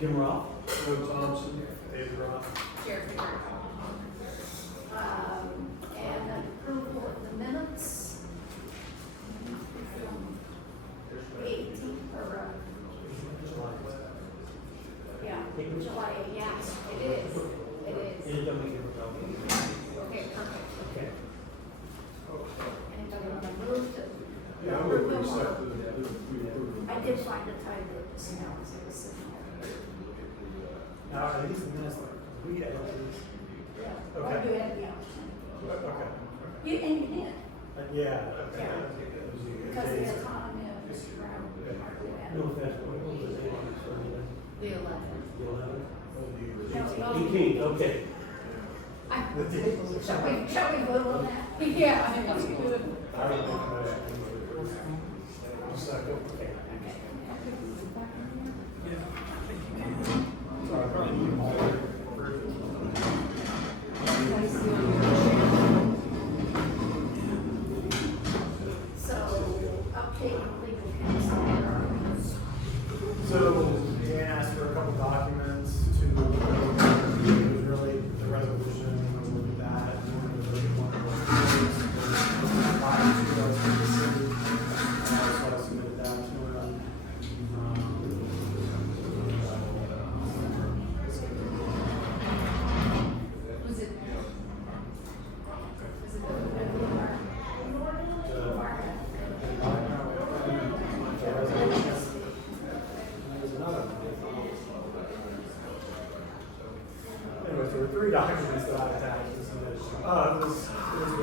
Jim Roth? Joe Thompson, Dave Roth. Chair Faber. And approval of the minutes. 18th or, yeah, July 8th, yes, it is, it is. Anytime we can tell me. Okay, perfect. Okay. Anybody want to move to? Yeah, I would accept the. I did find a time that this now, as I was sitting there. Now, are these the minutes like we edit these? Yeah, Okay. or you had the option. Okay. You, and you did, Yeah, okay. because the autonomy of Mr. Brown. No offense, what was the date on this one? The 11th. The 11th? No, 18th, okay. Shall we vote on that? Yeah, I think that's good. I would make a motion. I'll second. Sorry, probably need all the So, update on legal counsel. So Dan asked for a couple documents to go over. It was really the resolution, and we'll look at that. And we're gonna look at one of those. Prior to us in the city. So I submitted that to him. Was it? Anyway, so there were three documents that I attached to submit. It was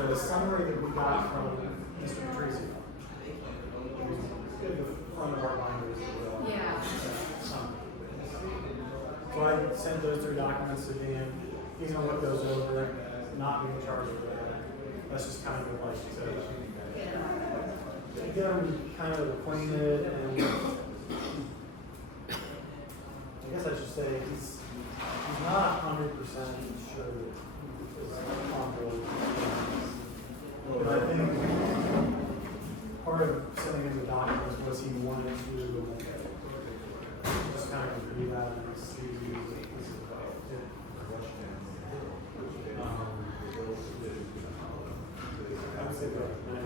the summary that we got from Mr. Patrici. The front of our binders, if you will. Yeah. So I sent those three documents to Dan. He's gonna look those over, not be in charge of it. That's just kind of like to get them kind of acquainted, and I guess I should say he's not 100% sure he's on board. But I think part of sending him the documents was he wanted to just kind of review that and see this is about it. I would say about 95%.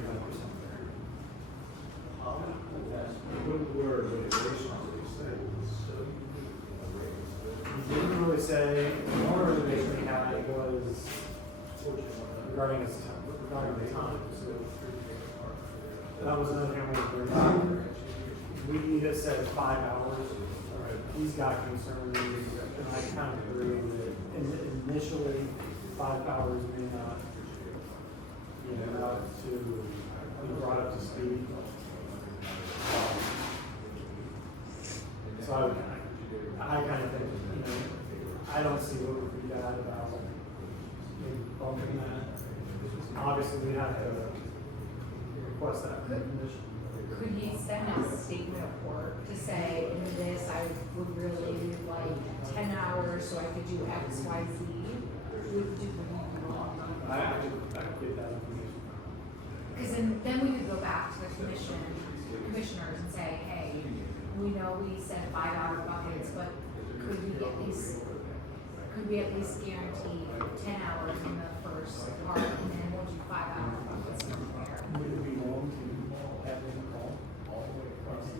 He didn't really say, the only reservation he had was regarding the time. So that was another thing I wanted to bring up. We had said 5 hours. He's got concerns, and I kind of agree that initially 5 hours may not, up to be brought up to speed. So I kind of think, I don't see what would be bad about maybe bumping that. Obviously, we have to request that permission. Could he send a statement of work to say, in this, I would really like 10 hours so I could do X, Y, Z? I could get that information. Because then we could go back to the commissioners and say, hey, we know we said 5-hour buckets, but could we at least guarantee 10 hours in the first part, and then we'll do 5-hour buckets from there? Would it be wrong to have them call all the way across the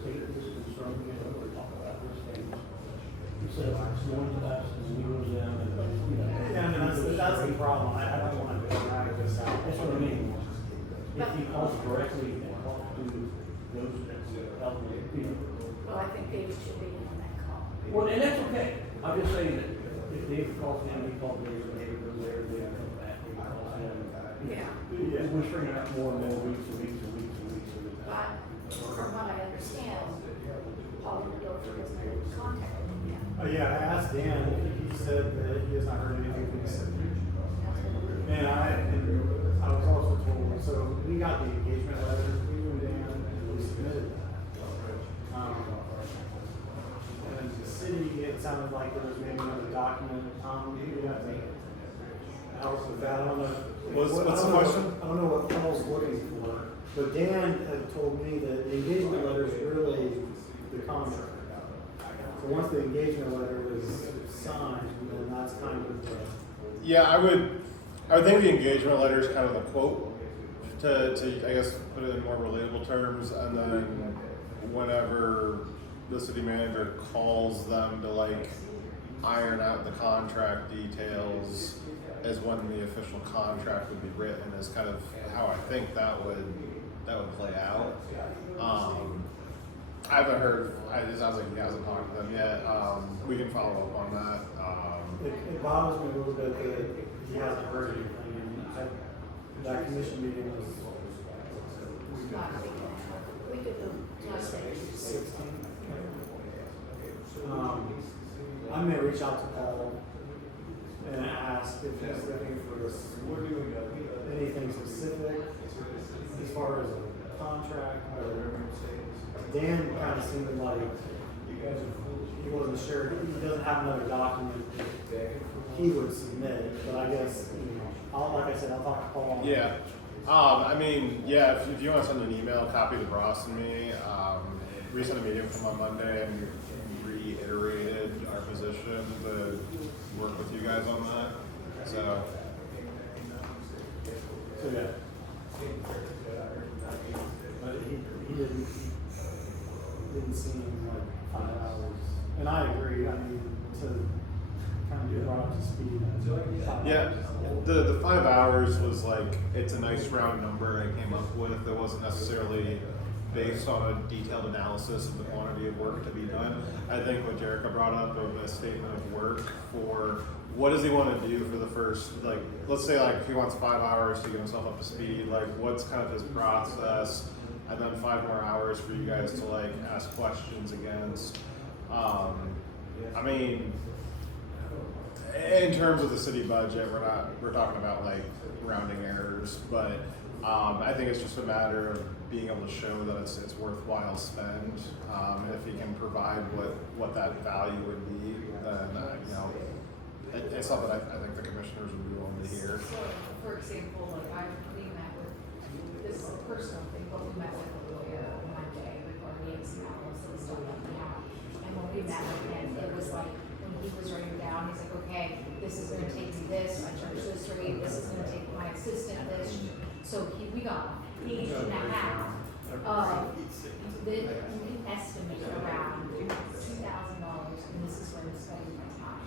state of this concern, or talk about this thing? Instead of going to us and we go down and, Yeah, and that's the problem. I don't want to drag this out. That's what I mean. If he calls directly and talks to those elderly people. Well, I think David should be in on that call. Well, and that's okay. I'm just saying that if David calls him, he calls David, David goes there, David comes back, David calls him. Yeah. We're stringing out more and more weeks and weeks and weeks and weeks and weeks. But from what I understand, Paul would go through his contact with him yet. Oh, yeah, I asked Dan, he said that he has not heard anything from the city. And I was also told, so we got the engagement letter, we and Dan, and we submitted that. And the city, it sounded like there was maybe another document, we have to help with that, I don't know. What's the I don't know question? I don't know what Paul's looking for, but Dan had told me that the engagement letter is really the contract. So once the engagement letter is signed, then that's kind of the, Yeah, I would think the engagement letter is kind of the quote to I guess put it in more relatable terms, and then whenever the city manager calls them to like iron out the contract details is when the official contract would be written, is kind of how I think that would play out. I haven't heard, it sounds like he hasn't talked to them yet. We can follow up on that. it bothers me a little bit that he hasn't heard anything. And that commission meeting was We could go last day. 16. I'm gonna reach out to Paul and ask if he's looking for anything specific as far as a contract. Dan kind of seemed like he wasn't sure. He doesn't have another document he would submit, but I guess, like I said, I'll talk to Paul. Yeah. I mean, yeah, if you want to send an email, copy to Ross and me. We sent a meeting with him on Monday and reiterated our position to work with you guys on that. So yeah. But he didn't seem like 5 hours. And I agree, I mean, to kind of get brought up to speed. 5 yeah, hours. the 5 hours was like, it's a nice round number I came up with. It wasn't necessarily based on a detailed analysis of the quantity of work to be done. I think what Jerica brought up of a statement of work for what does he want to do for the first, like, let's say like if he wants 5 hours to get himself up to speed, like what's kind of his process, and then 5 more hours for you guys to like ask questions against. I mean, in terms of the city budget, we're talking about like rounding errors, but I think it's just a matter of being able to show that it's worthwhile spend, and if he can provide what that value would be, then it's something I think the commissioners would be willing to hear. So, for example, like we met with, this is a personal thing, but we met with a lawyer Monday regarding some analysis and stuff like that. And when we met with him, it was like, when he was writing down, he's like, okay, this is gonna take me this, I charge this rate, this is gonna take my assistant this. So we got a page and a half of, we estimate around $2,000, and this is where I'm spending my time.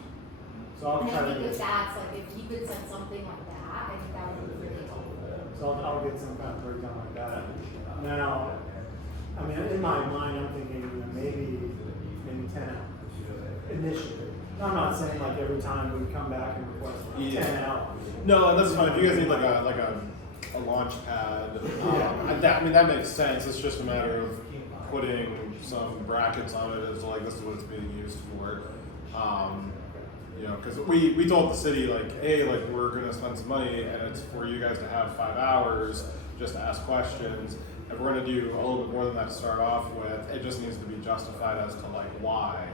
So I'll And try I think to if that's like, if you could send something like that, I think that would be really helpful. So I'll get some kind of breakdown like that. Now, I mean, in my mind, I'm thinking maybe 10 hours initially. I'm not saying like every time we come back and request 10 hours. No, and that's fine. If you guys need like a launch pad, that makes sense. It's just a matter of putting some brackets on it as to like this is what it's being used for. Because we told the city like, hey, like we're gonna spend some money and it's for you guys to have 5 hours just to ask questions. If we're gonna do a little bit more than that to start off with, it just needs to be justified as to like why.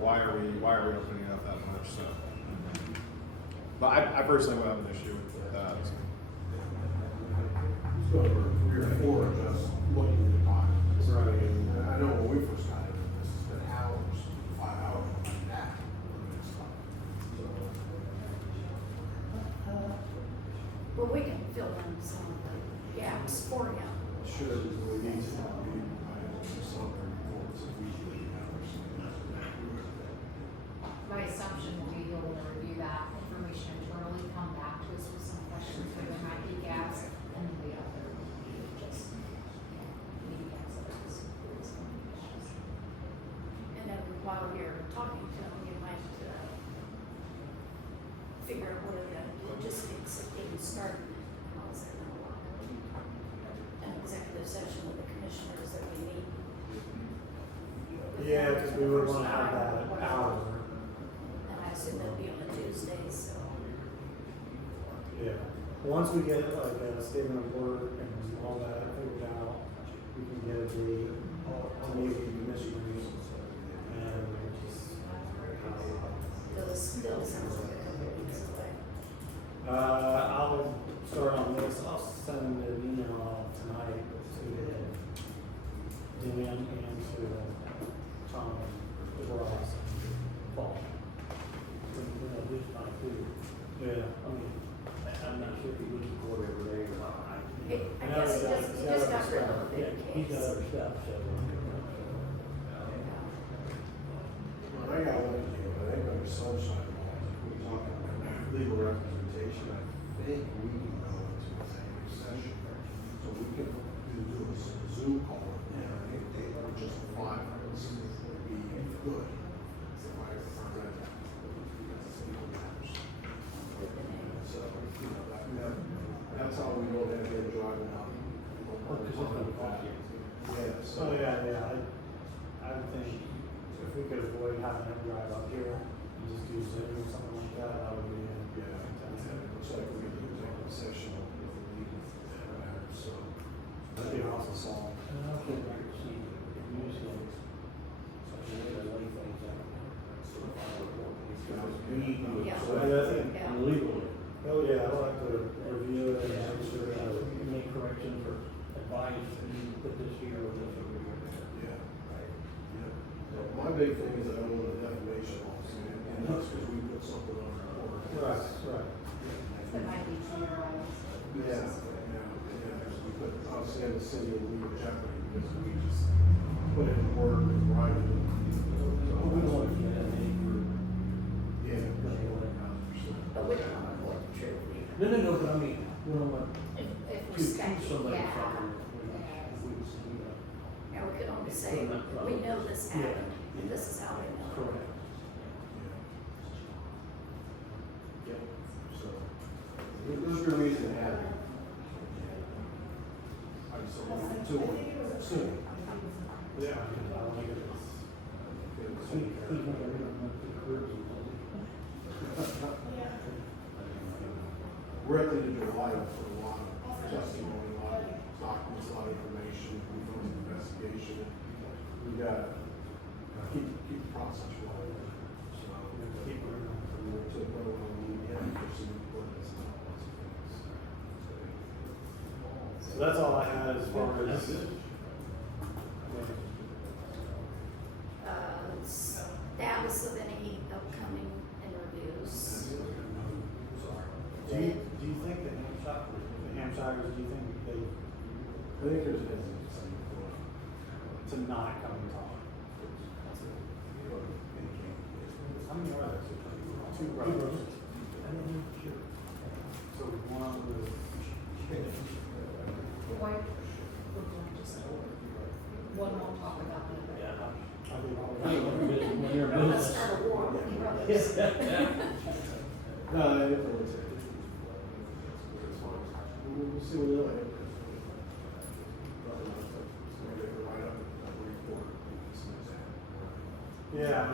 Why are we opening it up that much? So, but I personally would have an issue with that. So for 3 or 4 of us looking at the documents. Right. I know when we first got into this, it's been hours, 5 hours like that. Well, we can fill in some of the gaps for you. Should we need to be some reports weekly hours. My assumption would be he'll review that information internally, come back to us with some questions where there might be gaps, and then the other would be just, maybe gaps that are just, And then while you're talking to them, you might figure out what are the logistics of getting started. How's that gonna work? An executive session with the commissioners that we need. Yeah, because we would want to have that hour. And I assume that'd be on a Tuesday, so. Yeah. Once we get like a statement of work and all that figured out, we can get a date to meet with the commissioners and just. Those still sounds like a couple of weeks away. I'll start on this. I'll send an email out tonight to Dan and to Tom as well. he's got other stuff, so. Well, I got one here, but I think under sunshine law, we talk about legal representation, I think we can go into executive session. So we can do a Zoom call, and I think they are just 5 minutes would be good. If I read that. Because it's legal matters. So, you know, that's how we don't have him driving out. Yeah, so. So, I would think if we could avoid having him drive up here and just do Zoom or something like that would be, Yeah, it looks like we can do executive session with the legal matters, so. that'd be awesome song. And I can't really see if you just go, such a way to lay things out. Yeah. So, I think, Yeah. And legally, oh yeah, I'd like to review it and make sure that you make corrections or advise, you put this here or this over here. Yeah. Yeah. My big thing is I don't want a defamation lawsuit, and that's because we put something on our board. right. That might be general. Yeah, because we put, obviously, in the city of legal jeopardy, because we just put it in word and writing. But we don't want to get that any for. Yeah. But we don't want to avoid the truth No, either. no, but I mean, we don't want If to we're accuse sketchy, somebody of yeah. something. We Now, we can only say, we know this happened, and this is how we know. correct. Yeah. So, there's good reason to have it. I just don't want it too soon. Yeah, I don't think it's. He's not gonna run through the curves and We're at the end of July for a lot of testimony, a lot of documents, a lot of information, we've done an investigation. We gotta keep the process rolling. So, Keep it. we're to go on the end for some important stuff. So that's all I had as far as. Status of any upcoming interviews. Do you think the Hampshires, do you think they, I think there's a hesitancy for to not come and talk? How many are there? Two brothers. I don't know, sure. So one was. Why would one just, one won't talk about the other? Yeah. I think all I think when you're in Let's business. start a war with brothers. No, I think it's fine. We'll see what they'll have. Yeah,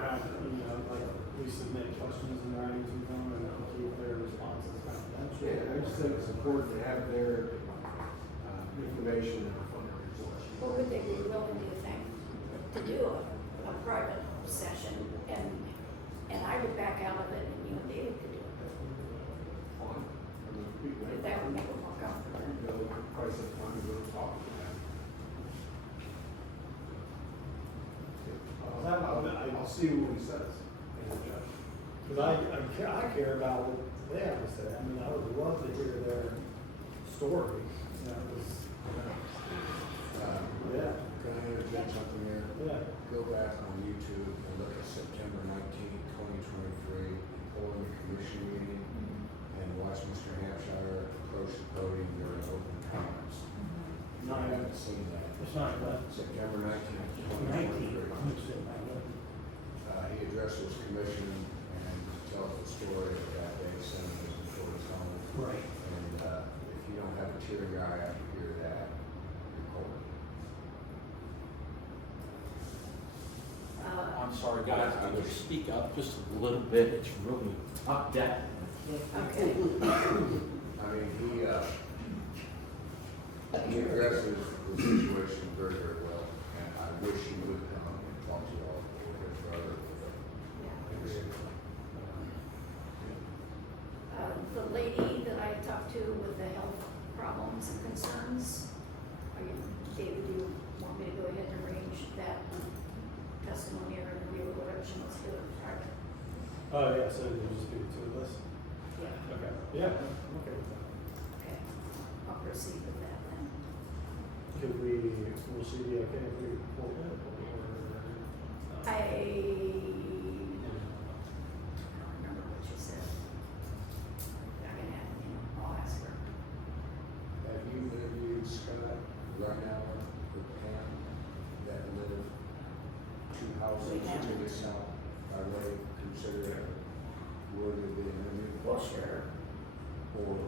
like we submit questions in writing to them and keep their responses confidential. Yeah, I just think it's important to have their information in our funding report. What would they be willing, do you think, to do a private session, and I would back out of it, and you and David could do it, Fine. I mean, people, if that would make it more comfortable. price of time to go talk to them. I'll see what he says. Cause I care about what they have to say. I mean, I would love to hear their story, you know, 'cause, yeah, Can I interject something here? yeah. Go back on YouTube and look at September 19th, 2023, polling commission meeting, and watch Mr. Hampshire approach the podium during open comments. No, I I haven't seen that. It's not, but September 19th, 19, 2023. I'm just saying, I love it. He addresses commission and tells the story of that day, senators before his home. Right. And if you don't have a teary eye after you hear that, you're cold. I'm sorry, guys, I would speak up just a little bit, it's really up that. Okay. I mean, he addresses the situation very, very well, and I wish he would come and talk to you all, his brother. The lady that I talked to with the health problems and concerns, David, do you want me to go ahead and arrange that testimony or interview or whatever she wants to do? Oh, yeah, so you just do the two of us? Yeah, Okay. Yeah, okay. okay, I'll proceed with that then. Could we will she be okay if we pull it, or? I don't remember what she said. I can have, I'll ask her. Have you interviewed Scott Reinauer with Pam that live two houses We haven't. to the south? Are they considered worthy of being interviewed? Well, sure. Or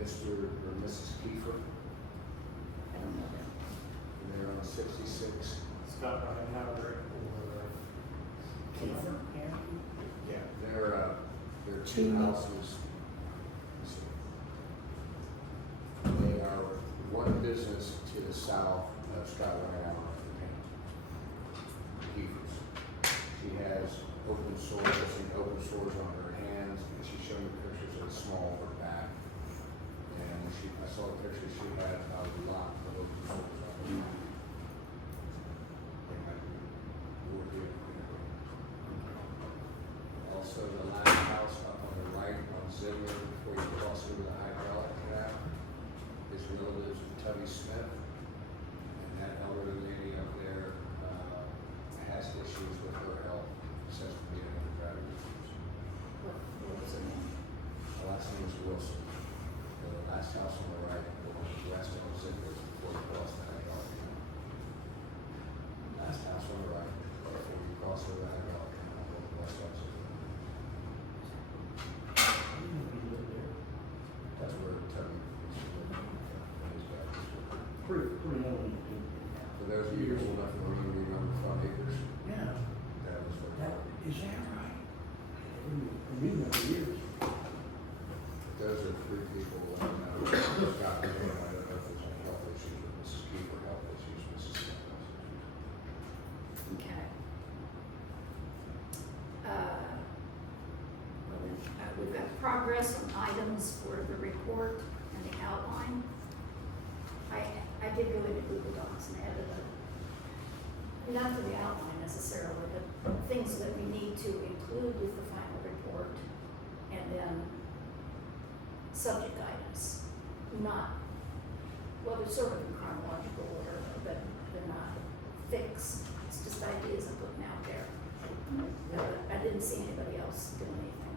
Mr. or Mrs. Kiefer, I don't know them. and they're on 66. Scott Reinhauer or? Kiefer? Yeah, they're two houses. They are one business to the south of Scott Reinauer and Kiefer's. She has open sores on her hands, and she showed me pictures of the small of her back. And I saw the picture, she had a lot of open sores on her back. They might be worthy of interviewing. Also, the last house up on the right on Zimmer, before you cross over the hydraulic canal, is relatives of Tubby Smith. And that elderly lady up there, has issues with her health, says to be an undergraduate. What was her name? The last name is Wilson. The last house on the right, the one west on Zimmer, before you cross the hydraulic canal. Last house on the right, before you cross over the hydraulic canal, on the west side of Zimmer. That's where Tubby is back. Pretty known. For those of you who are left in the room, you remember Front Acres? Yeah, That was what. is that right? I knew that for years. Those are three people that have got the name. I don't know if there's any health issues with Mrs. Kiefer, health issues, Mrs. Smith. Okay. We've got progress on items for the report and the outline. I did go into Google Docs and added not to the outline necessarily, but things that we need to include with the final report, and then subject items. Not, well, they're sort of in chronological order, but they're not fixed. It's just ideas I'm putting out there. I didn't see anybody else do anything.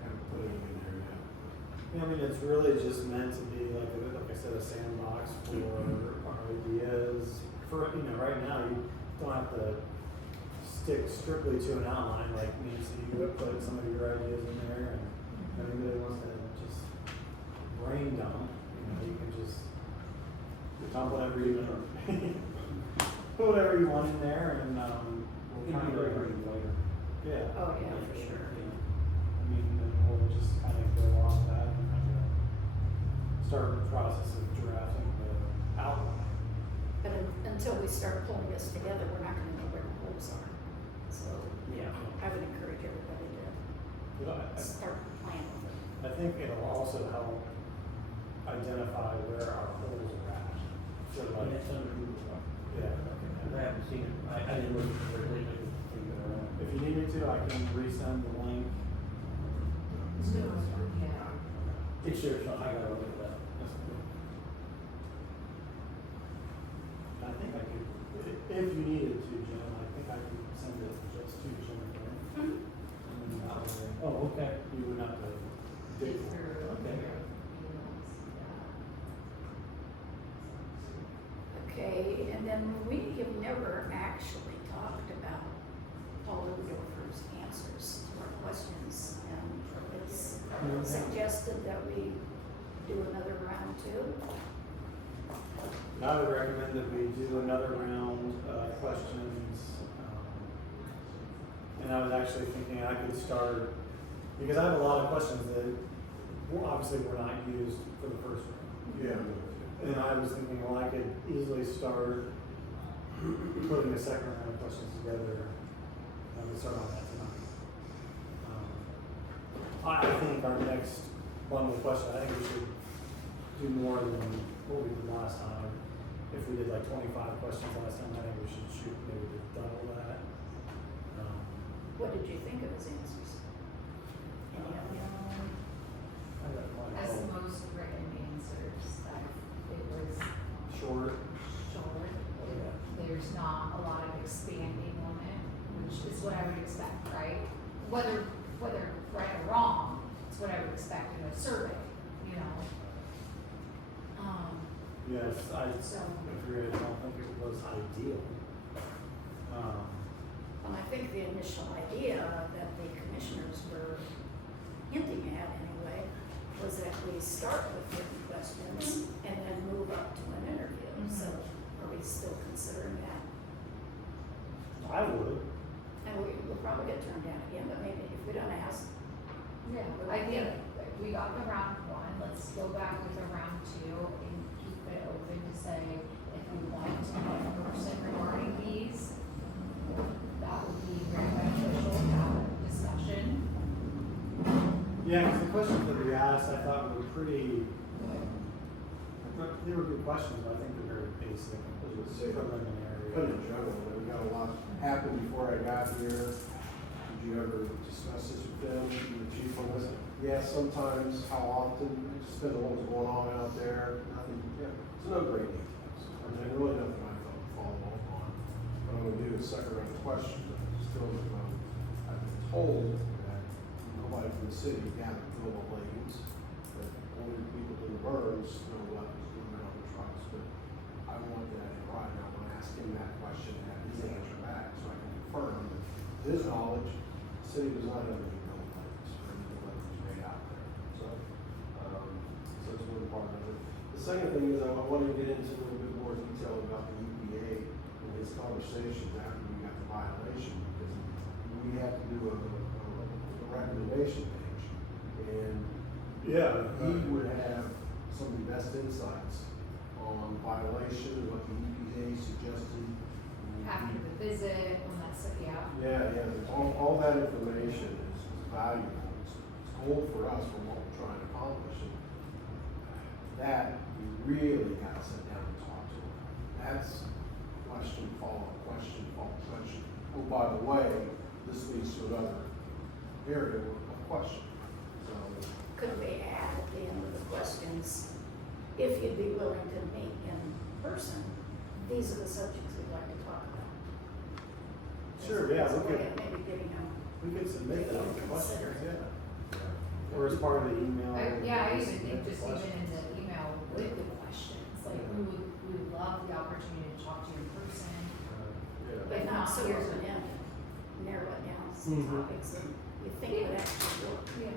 Haven't put anything there yet. Yeah, I mean, it's really just meant to be like I said, a sandbox for our ideas. For, right now, you don't have to stick strictly to an outline, like Nancy, you would put some of your ideas in there, and if anybody wants to just brain dump, you can just dump whatever you want. Put whatever you want in there, and, we'll kind of, yeah. Oh, yeah, for sure. I mean, then we'll just kind of go off that and kind of start the process of drafting the outline. But until we start pulling this together, we're not gonna know where the holes are. So, I would encourage everybody But to start planning with it. I think it'll also help identify where our holes are at. So And like, it's under Google Docs. yeah. I haven't seen it, I didn't look for it, I didn't think it around. If you need me to, I can resend the link. Yeah. It's there, so I gotta look at that. I think I could, if you needed to, Jim, I think I could send it just to Jim. And then that way, Oh, okay. you would have to dig Dig through. through. Okay. Okay, and then we have never actually talked about Paul Udorfer's answers to our questions. And it's suggested that we do another round two. I would recommend that we do another round of questions. And I was actually thinking I could start, because I have a lot of questions that obviously were not used for the first round. Yeah. And I was thinking, well, I could easily start putting a second round of questions together. I could start on that tonight. I think our next bundle of questions, I think we should do more than what we did last time. If we did like 25 questions last time, I think we should shoot maybe to double that. What did you think of his answers? Any of them? I got mine. As the most written answers, that it was short. short. There's not a lot of expanding on it, which is what I would expect, right? Whether right or wrong, it's what I would expect in a survey, you know? Yes, I So- agree, I don't think it was ideal. And I think the initial idea that the commissioners were hinting at anyway was that we start with written questions and then move up to an interview. So are we still considering that? I would. And we'll probably get turned down again, but maybe if we don't ask, Yeah, I think we got the round one, let's go back with a round two and keep it open to say if we want to have a person regarding these, that would be very beneficial to have a discussion. Yeah, because the questions that we asked, I thought were pretty, they were good questions, but I think they're very basic, it was preliminary. Kind of general, we got a lot happen before I got here. Did you ever discuss this with them, the chief on this? Yeah, sometimes, how often, it just depends on what's going on out there, nothing, yeah, there's no great details. I mean, really nothing I felt follow up on. What I'm gonna do is second round of questions, still, I've been told that nobody from the city gathered fill the lanes, that only people in the burns know what was going on the trucks, but I want that in writing, I want to ask him that question and have his answer back, so I can confirm that to his knowledge, the city does not have any bill of ladings or any bill of ladings made out there, so that's one part of it. The second thing is, I want to get into a little bit more detail about the EPA and his conversations after we got the violation, because we have to do a recommendation page, and Yeah. he would have some of the best insights on violation, what the EPA suggested. After the visit, when that's, yeah. Yeah, all that information is valuable, it's gold for us for what we're trying to accomplish, and that, you really gotta sit down and talk to them. That's question, follow-up question, follow-up question. Oh, by the way, this leads to another area of question, so. could we add at the end of the questions, if you'd be willing to meet in person, these are the subjects we'd like to talk about. Sure, yeah, As a we way could, of maybe giving them, we could submit that with questions, Consider. yeah. Or as part of the email. I even submit think just questions. even in the email with the questions, like we would love the opportunity to talk to you in person. Yeah. but not so Here's open a- ended, narrow it down to some Mhm. topics that you think would actually work. Yeah.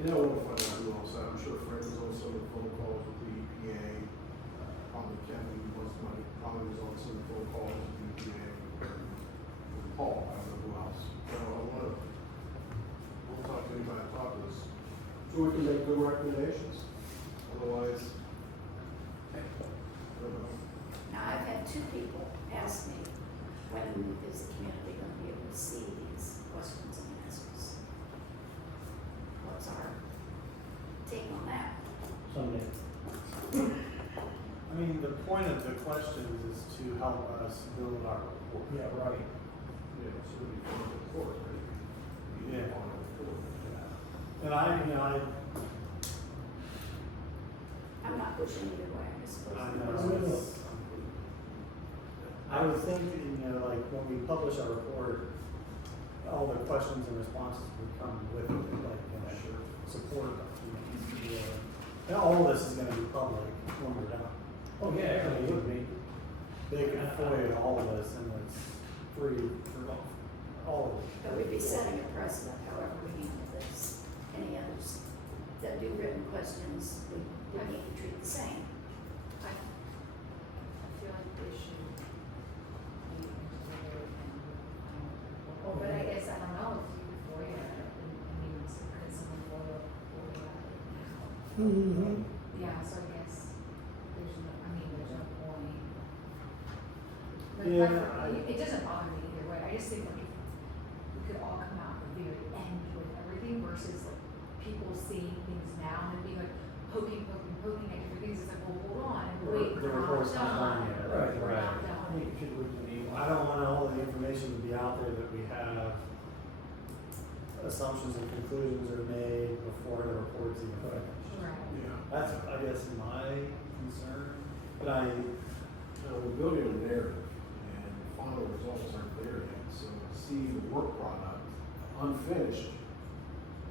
And then I want to find out who else, I'm sure Fred was on some of the phone calls with the EPA, probably Kevin probably was on some phone calls with the EPA, with Paul, I don't know who else. We'll talk to anybody, talk to us, so we can make good recommendations, otherwise, I don't know. Now, I've had two people ask me, when is the community gonna be able to see these questions and answers? What's our take on that? Someday. I mean, the point of the questions is to help us build our report. Yeah, right. Yeah, so it'd be fun to report, right? Yeah. On a report. And I'm not pushing either way, I suppose. I know, I would think, like, when we publish our report, all the questions and responses would come with it, like, support documents. And all of this is gonna be public when we're done. Oh, yeah, everybody would be. They can FOIA all of this and it's free for all of it. But we'd be setting a precedent, however we handle this. Any others that do written questions, we need to treat the same. I feel like they should be together and, but I guess, I don't know if you could FOIA, could someone FOIA now? Yeah, so I guess there's no, there's no point. But Yeah, it doesn't bother me either way, I just think like we could all come out at the very end with everything versus like people seeing things now and being like poking at different things, it's like, well, hold on, and wait, The we're not report's not done done. yet. Right, We're right. not I done. think it should look to me. I don't want all the information to be out there that we have assumptions and conclusions are made before the report's even finished. Right. Yeah. That's, I guess, my concern. But I, we're building a narrative, and the final results aren't there yet, so to see the work product unfinished,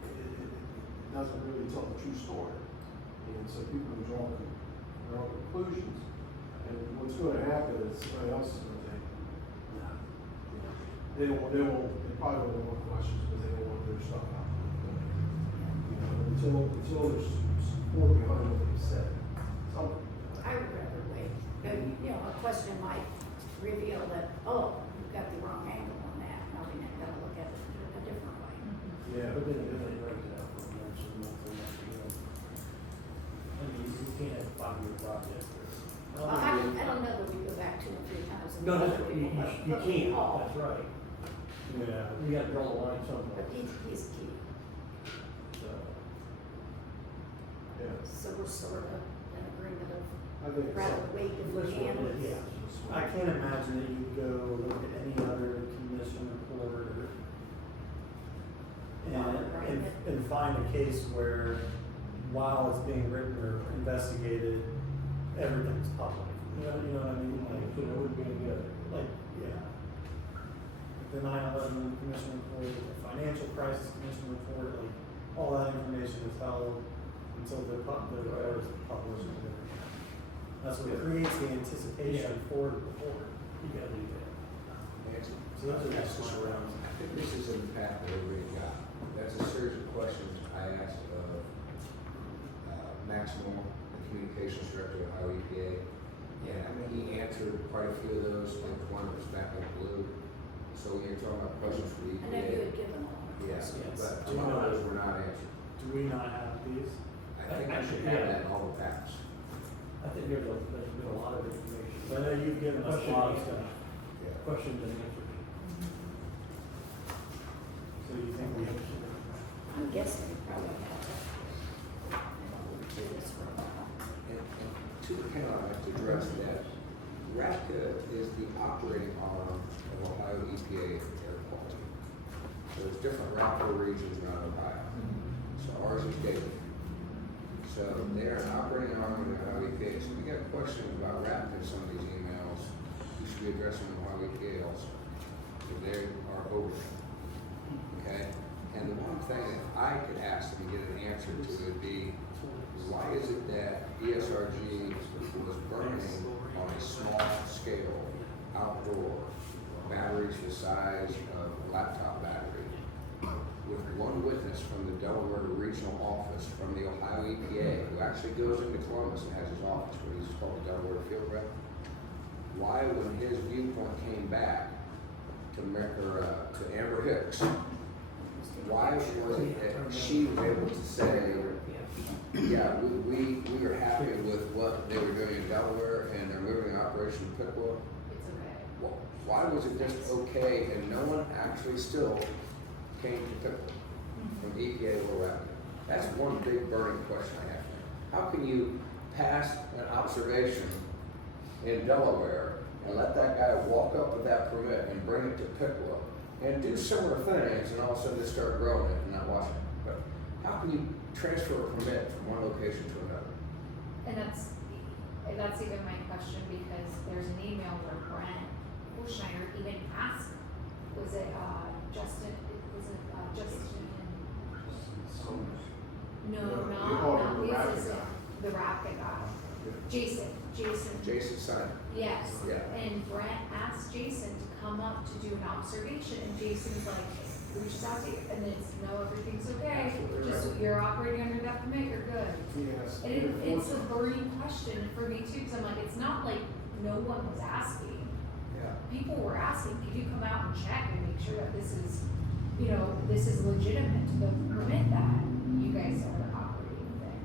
it doesn't really tell the true story. And so people can draw their own conclusions, and what's gonna happen is somebody else is gonna think, nah, they probably don't want questions, because they don't want their stuff out. You know, until there's support behind what they've said, something. I would rather wait. You know, a question might reveal that, oh, you've got the wrong angle on that, now we gotta look at it a different way. Yeah. But then it breaks it out from months and months and months, you know. I mean, you can't have a 5-year project. Well, I don't know that we go back 2 or 3 times. and No, look that's, at you it, but can't, all. that's right. Yeah, you gotta draw the line somewhere. But he's key, So, Yeah. so we're sort of in agreement of I think rather so. wait if we Let's can. wait, yeah. I can't imagine that you go look at any other commission report and find a case where, while it's being written or investigated, everything's public. You know what I mean? So it would be good. Yeah. The 9/11 commission report, the financial crisis commission report, like, all that information is held until the report is published. That's what creates the anticipation for the report. You gotta do that. Nancy, So those are just my rounds. I think this is in the path that everybody got. That's a series of questions I asked of Max Moore, the communications director of Ohio EPA. And he answered quite a few of those, like one was back in blue. So when you're talking about questions for the I know you EPA, had given all the yes, questions. but some of those were not answered. Do we not have these? I think I should have that in all the packs. I think there's been a lot of information. So I know you've given us a lot of stuff. Questions and answers. So you think we have? I'm guessing we probably have that. We'll do this for a while. And to kind of like to address that, RAPCA is the operating arm of Ohio EPA air quality. So there's different RAPCA regions around Ohio. So ours is Dayton. So they're an operating arm of the Ohio EPA. So if you got questions about RAPCA in some of these emails, you should be addressing the Ohio EPA also. Because they are over there. Okay? And the one thing that I could ask them to get an answer to would be, why is it that ESRG was burning on a small scale, outdoor, batteries the size of a laptop battery, with one witness from the Delaware Regional Office from the Ohio EPA, who actually goes into Columbus and has his office, but he's called the Delaware Field Rep? Why, when his viewpoint came back to Amber Hicks, why was it that she was able to say, yeah, we are happy with what they were doing in Delaware and they're moving Operation Pickwa? It's okay. Well, why was it just okay and no one actually still came to Pickwa from EPA or RAPCA? That's one big burning question I have. How can you pass an observation in Delaware and let that guy walk up with that permit and bring it to Pickwa and do similar things and all of a sudden just start growing it and not watching it? But how can you transfer a permit from one location to another? And that's even my question, because there's an email where Brent Schneider even asked, was it Justin? No, not the assistant, the RAPCA guy. Jason. Jason Simon. Yes. Yeah. And Brent asked Jason to come up to do an observation, and Jason's like, reaches out to you, and it's, no, everything's okay, just you're operating under that permit, you're good. Yes. And it's a burning question for me too, because I'm like, it's not like no one was asking. Yeah. People were asking, could you come out and check and make sure that this is, this is legitimate to permit that you guys are operating there.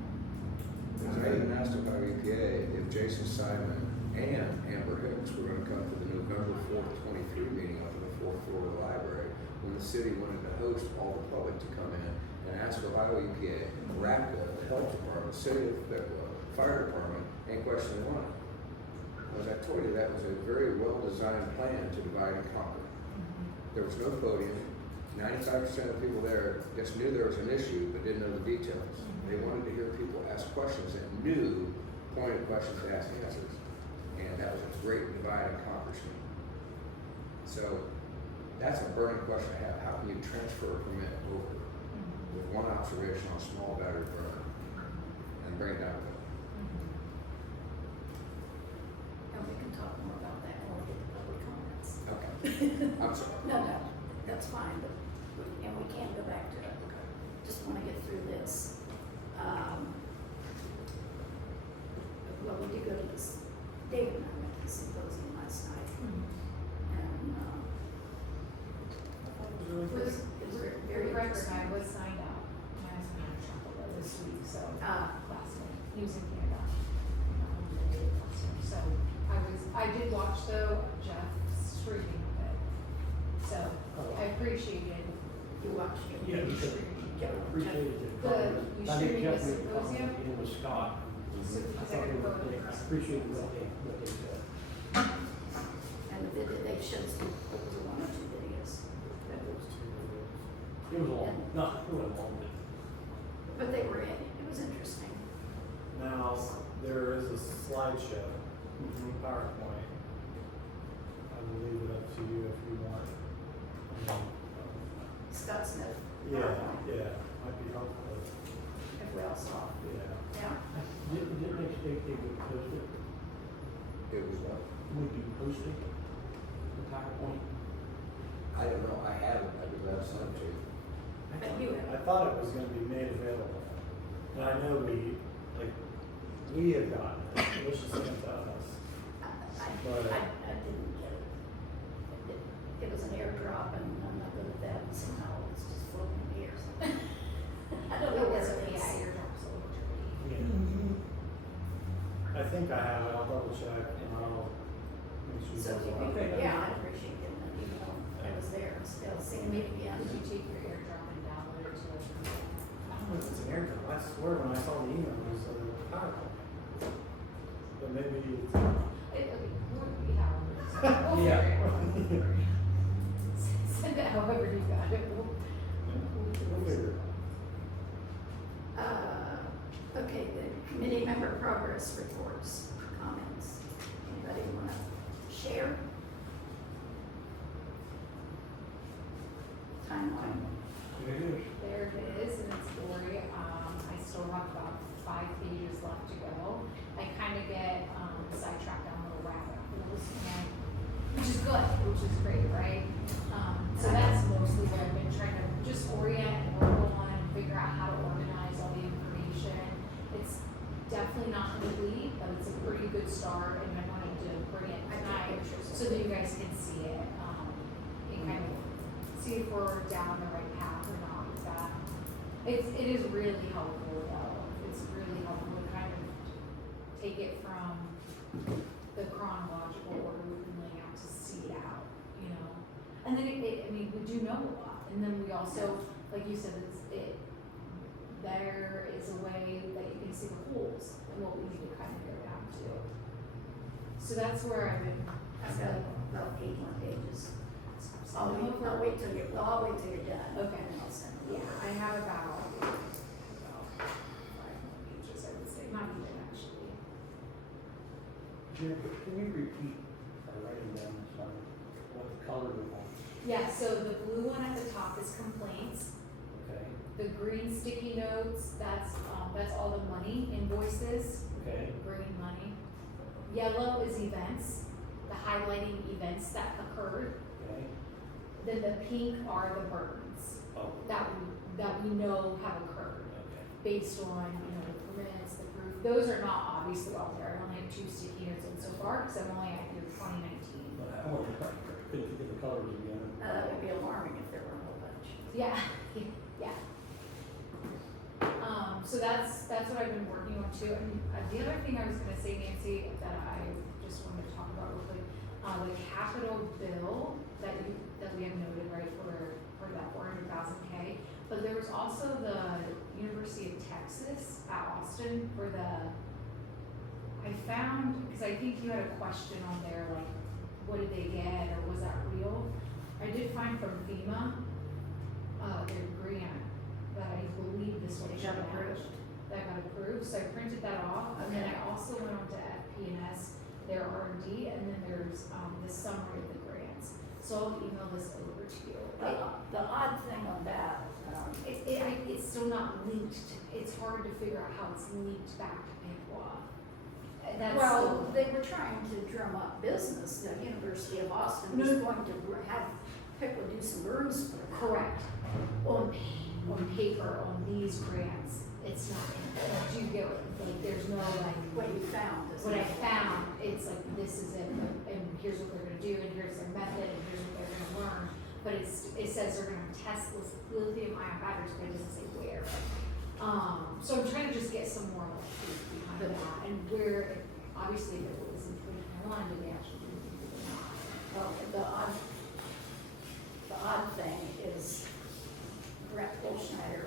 Because I even asked about EPA if Jason Simon and Amber Hicks were gonna come to the November 4th, 23 meeting up on the 4th floor of the library, when the city wanted to host all the public to come in and ask Ohio EPA, RAPCA, the health department, city of Pickwa, fire department, any question they wanted. As I told you, that was a very well-designed plan to divide and conquer. There was no podium. 95% of the people there just knew there was an issue, but didn't know the details. They wanted to hear people ask questions and knew pointed questions to ask answers. great divide and conquer scheme. So that's a burning question I have. How can you transfer a permit over with one observation on a small battery burner and bring it down to And we can talk more about that when we get to public comments. Okay. I'm sorry. No, that's fine, but, and we can go back to it. Just wanna get through this. Well, we did go to this, David and I went to the symposium last night, and, For the, it was for very the record, interesting. I was signed out, my husband had a trouble this week, so, Ah. last week, he was in Canada. So, I did watch though, Jeff streaming of it, so, I appreciated. You watched it. Yeah, because I appreciated the comments. you I streaming think Jeff the made the comment symposium? in with Scott. So, I because thought I they could were, go I appreciated what they said. And they showed some, it was one or two videos. It was long, not, it wasn't long, But they were in, it was interesting. Now, there is a slideshow, PowerPoint. I will leave it up to you if you want. Scott Smith. Yeah, might be helpful, If we all saw. yeah. Yeah. Didn't they state they would post it? It was what? Would be posted, the PowerPoint? I don't know. I haven't. I'd be glad to send it to you. But you I thought it was gonna be made available. And I know we have gotten it, Alicia sent it to us. I didn't get it. It was an airdrop and I'm not good at that, and somehow it's just floating in the air. I don't know where it is. Yeah, your job's a little tricky. I think I have it, I'll double check and I'll make sure. So if you it's could, on. yeah, I appreciate getting it, even though I was there, still seeing me again. Did you take your airdrop and download it to us? I don't know if it's an airdrop, I swear when I saw the email, it was a PowerPoint. But maybe it's. We have one. We'll Yeah. figure it out. Send it however you got it. We'll figure it out. Okay, the committee member progress reports, comments. Anybody wanna share? Timeline? There it is. There it is, and it's Lori. I still have about 5 pages left to go. I kind of get sidetracked down little rabbit holes, and which is good, which is great, right? So that's mostly what I've been trying to just orient and work on and figure out how to organize all the information. It's definitely not complete, but it's a pretty good start, and I wanted to bring it tonight so that you guys can see it, and kind of see if we're down the right path or not with that. It is really helpful though. It's really helpful to kind of take it from the chronological order we've been laying out to see it out, you know? And then I mean, we do know a lot. And then we also, like you said, there is a way that you can see the holes and what we need to kind of go down to. So that's where I've been. I've got about 8 more pages. I'll wait till you're done. Okay. And then I'll send it. Yeah, I have about 5 more pages, I would say, not even actually. Jennifer, can you repeat, writing down this one, what the color of the Yeah, so the blue one at the top is complaints. okay, The green sticky notes, that's all the money invoices, okay, green money. Yellow is events, the highlighting events that occurred. okay, Then the pink are the burdens oh, that we know have occurred okay. based on, the permits, the proof. Those are not obviously all there. I only have 2 sticky notes in so far because I'm only at through 2019. But I want to, couldn't think of the colors again. That would be alarming if there were a whole bunch. Yeah, yeah. So that's what I've been working on too. And the other thing I was gonna say, Nancy, that I just wanted to talk about real quick, the capital bill that we have noted, right, for that 400,000K. But there was also the University of Texas at Austin for I found, because I think you had a question on there, like, what did they get, or was that real? I did find from FEMA, their grant, that I believe this one It should got have approved. that got approved, so I printed that off, and then I also went on to FP&S their R&D, and then there's, the summary of the grants. So I'll email this over to you. The odd thing on that, It's still not linked, it's hard to figure out how it's linked back to Pampa. That's well, they were trying to drum up business. The University of Austin was No. going to have Pickla do some burns for them. correct. On paper, on these grants, it's not, do you get, like, there's no like, What you found is. what I found, it's like, this is it, and here's what they're gonna do, and here's their method, and here's what they're gonna learn. But it says they're gonna test lithium ion batteries, but it doesn't say where. So I'm trying to just get some more like truth behind that, and where, obviously, if it was in 2021, did they actually do it or not? Well, the odd thing is Brett Schneider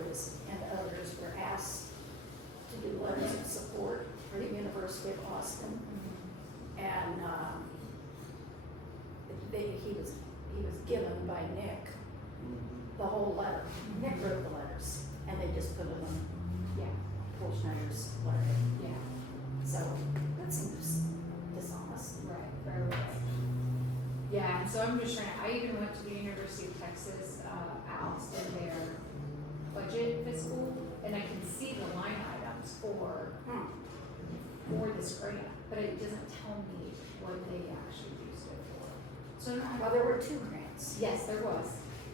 and others were asked to do letters of support for the University of Austin. And, he was given by Nick the whole letter. Nick wrote the letters, and they just put it on Yeah, Paul Schneider's letter. yeah, So that seems dishonest. right. Yeah, and so I'm just trying, I even went to the University of Texas, Alex, in their budget fiscal, and I can see the line items for this grant, but it doesn't tell me what they actually used it for. So, Well, there were 2 grants. yes, there was.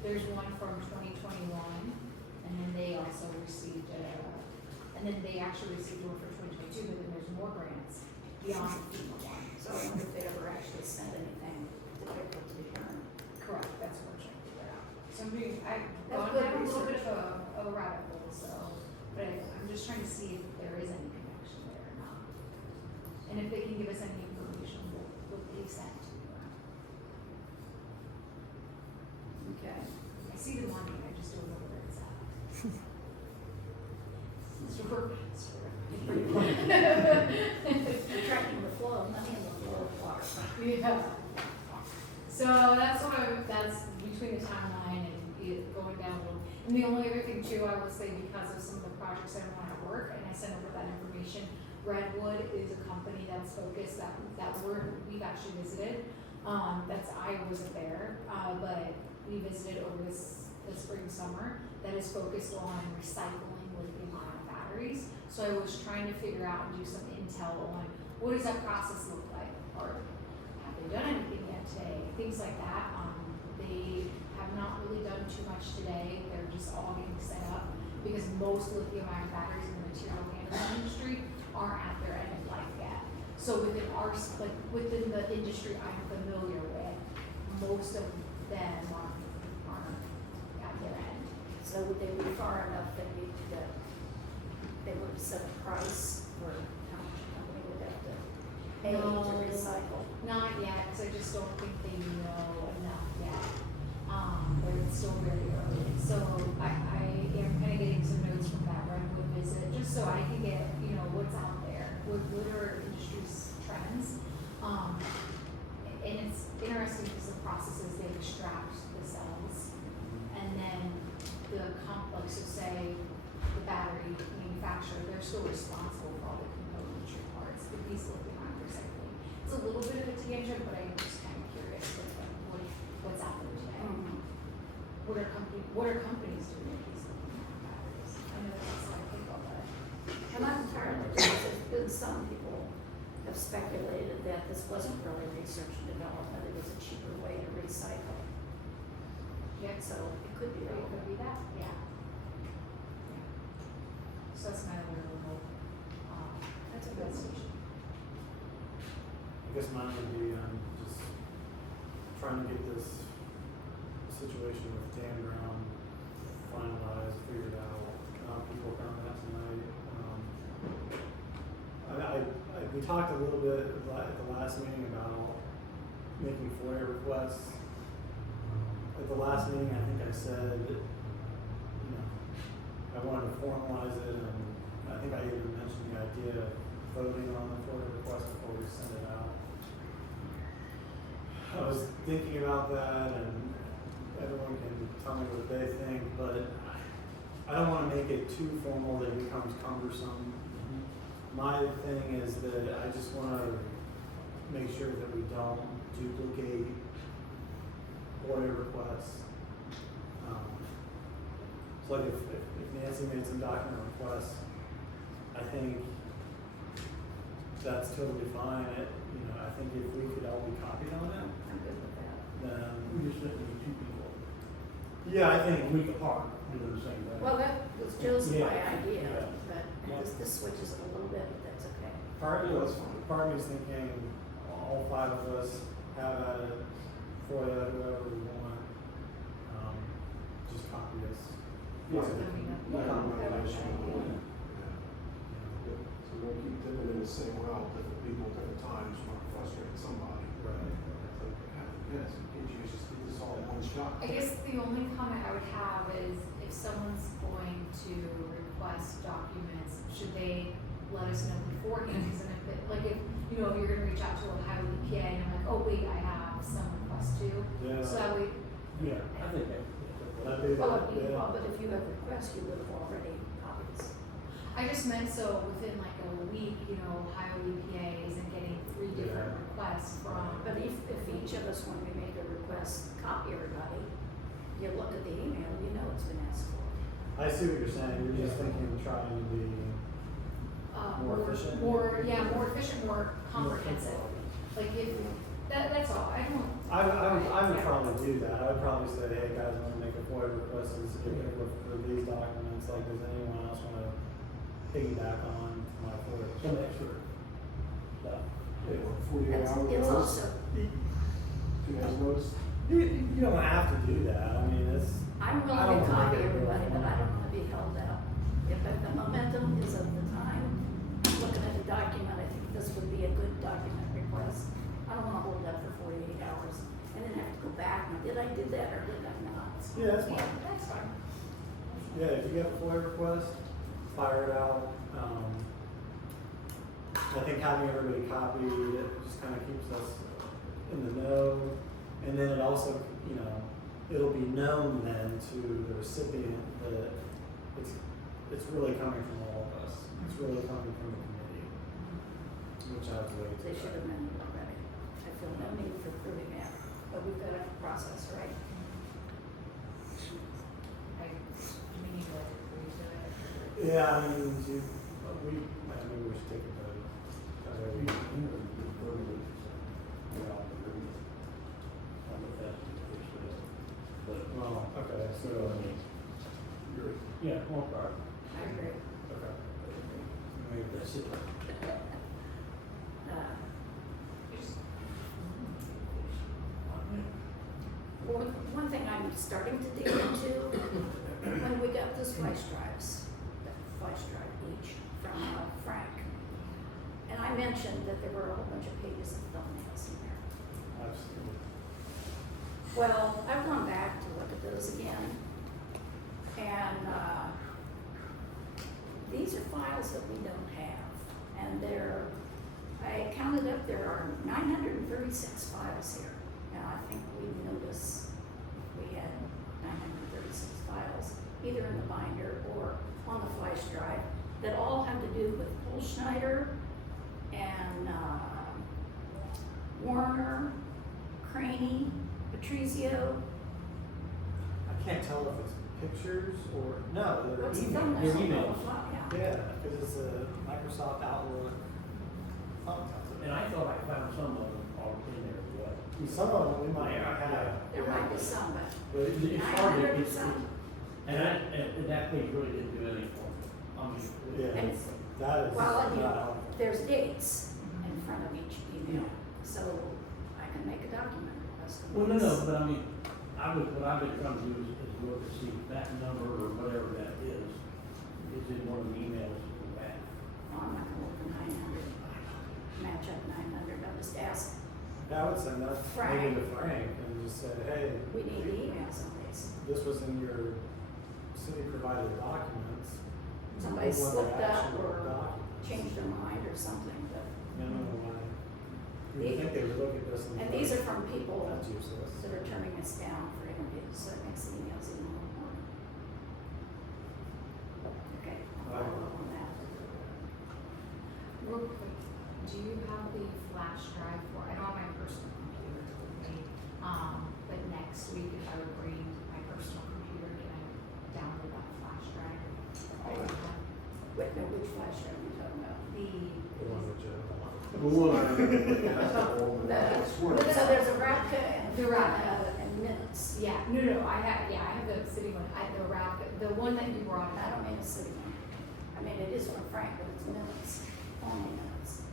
There's one from 2021, and then they also received, and then they actually received one for 2022, but then there's more grants beyond the FEMA one. So I wonder if they ever actually sent anything to Pickla to be done. Correct, that's what I'm trying to figure out. So I'm doing, I've That's gone good down a little bit research. of a rabbit hole, so, but I'm just trying to see if there is any connection there or not. And if they can give us any information, what they sent to me. Okay. I see the money, I just don't know where it's at. It's your faster. You're tracking the flow of money and the flow of water. Yeah. So that's between the timeline and it going down a little. And the only other thing too, I will say, because of some of the projects I want to work, and I sent over that information, Redwood is a company that's focused, we've actually visited. I wasn't there, but we visited over the spring, summer, that is focused on recycling lithium-ion batteries. So I was trying to figure out and do some intel on what does that process look like, or have they done anything yet today, things like that. They have not really done too much today, they're just all getting set up, because most lithium-ion batteries in the material handling industry aren't at their end of life yet. So within within the industry I'm familiar with, most of them aren't at their end. So would they be far enough that they would set a price for how much a company would have to pay No. to recycle? Not yet, because I just don't think they know enough yet. They're still very early. So I am kind of getting some notes from that Redwood visit, just so I can get, what's out there, what are industry's trends. And it's interesting because the processes, they extract the cells, and then so say the battery manufacturer, they're still responsible for all the componentry parts, but these lithium-ion recycling. It's a little bit of a tangent, but I'm just kind of curious what's out there today. What are companies doing with these lithium-ion batteries? I know that's how I think about that. I'm not entirely sure. There's been some people have speculated that this wasn't really research and development, it was a cheaper way to recycle. Yeah, So it could be it relevant. could be that, yeah. So that's my other little, That's a good one. investigation. I guess mine would be, just trying to get this situation with Dan Brown finalized, figured out. People found that tonight. We talked a little bit at the last meeting about making FOIA requests. At the last meeting, I think I said, I wanted to formalize it, and I think I even mentioned the idea of voting on the FOIA request before we send it out. I was thinking about that, and everyone can tell me what they think, but I don't want to make it too formal that it becomes cumbersome. My thing is that I just want to make sure that we don't duplicate FOIA requests. So like if Nancy made some document requests, I think that's totally fine. I think if we could all be copied on it, I'm good with that. then, We just sent me 2 people, yeah, I a think week apart, doing the same thing. Well, that was Joe's Yeah. my idea, Yeah. but this switches it a little bit, but that's okay. part Yeah, of that's fine. part of me is thinking all 5 of us have at it, FOIA, whoever we want, just copy us. Yeah. Yeah. Combination. Yeah. Yeah. So we'll keep dipping in the same well, different people, different times, want to frustrate somebody. Right. Yes, can't you just get this all in one shot? I guess the only comment I would have is if someone's going to request documents, should they let us know beforehand? Because if it, like if you're gonna reach out to Ohio EPA and I'm like, oh wait, I have some requests too. Yeah. So that way, Yeah, I think that. That'd be Well, that, but if you have requests, you would have already copies. I just meant so within like a week, Ohio EPA isn't getting 3 different Yeah. requests from. But if each of us, when we make a request, copy everybody, you look at the email, you know it's been asked for. I see what you're saying. You're just thinking of trying to be more efficient? more efficient, more comprehensive. Like if, that's all, I don't. I would probably do that. I would probably say, hey guys, I'm gonna make a FOIA request for these documents. Like, does anyone else want to piggyback on my FOIA request? Some extra stuff. Yeah, 48 It's hours. also, 2 days notice. You don't have to do that. I mean, it's. I'm I willing to don't wanna copy make it everybody, but I real don't wanna be held up. If the momentum is of the time, looking at the document, I think this would be a good document request. I don't wanna hold that for 48 hours and then have to go back and did I do that or did I not? Yeah, that's Yeah, fine. that's fine. Yeah, if you get a FOIA request, fire it out. I think having everybody copied, it just kind of keeps us in the know. And then it also, it'll be known then to the recipient that it's really coming from all of us. It's really coming from the committee, which I was waiting to. They should have been already. I feel no need for proving that, but we've got a process, right? We need to agree to it. Yeah, I mean, maybe we should take a vote. That way we- Well, okay, so, Yeah, more part. I agree. okay. Maybe that's it. One thing I'm starting to dig into, when we got those flash drives each from Frank, and I mentioned that there were a whole bunch of pages of thumbnails in there. Absolutely. Well, I've gone back to look at those again, and these are files that we don't have, and I counted up, there are 936 files here, and I think we noticed we had 936 files, either in the binder or on the flash drive, that all have to do with Paul Schneider and Warner, Craney, Patrizio. I can't tell if it's pictures or, no, they're What's the emails. thumbnail? They're emails. Yeah. Yeah, because it's a Microsoft Outlook thumbnail. And I thought I found some of them already in there as well. Some of them we might not have. There might be some, but But It's hard to, 900 some. and that page really didn't do anything for me. I mean, yeah, And- that is Well, not and helpful. there's dates in front of each email, so I can make a document request. Well, no, but I mean, what I've been trying to do is look to see if that number or whatever that is in one of the emails back. I'm not gonna look for 900, match up 900, I'll just ask, Yeah, I would send that maybe to Frank and just say, hey, we need the emails on these. this was in your city provided documents. Somebody What were the slipped up actual or documents? changed their mind or something, but, I don't know why. You would think they would look at this and. and be these like, are from people That's useless. that are turning us down for interviews, so it makes the emails even more important. Okay, I'll follow up on that. Real quick, do you have the flash drive for, I don't have my personal computer with me, but next week if I would bring my personal computer, can I download that flash drive? I don't have Wait, no, which flash drive are you talking about? The one with Joe. The one I. So there's a Rapka and. The Rapka. And minutes. Yeah, no, I have the city one, the the one that you brought I up. don't mean the city one. I mean, it is from Frank, but it's minutes, only minutes.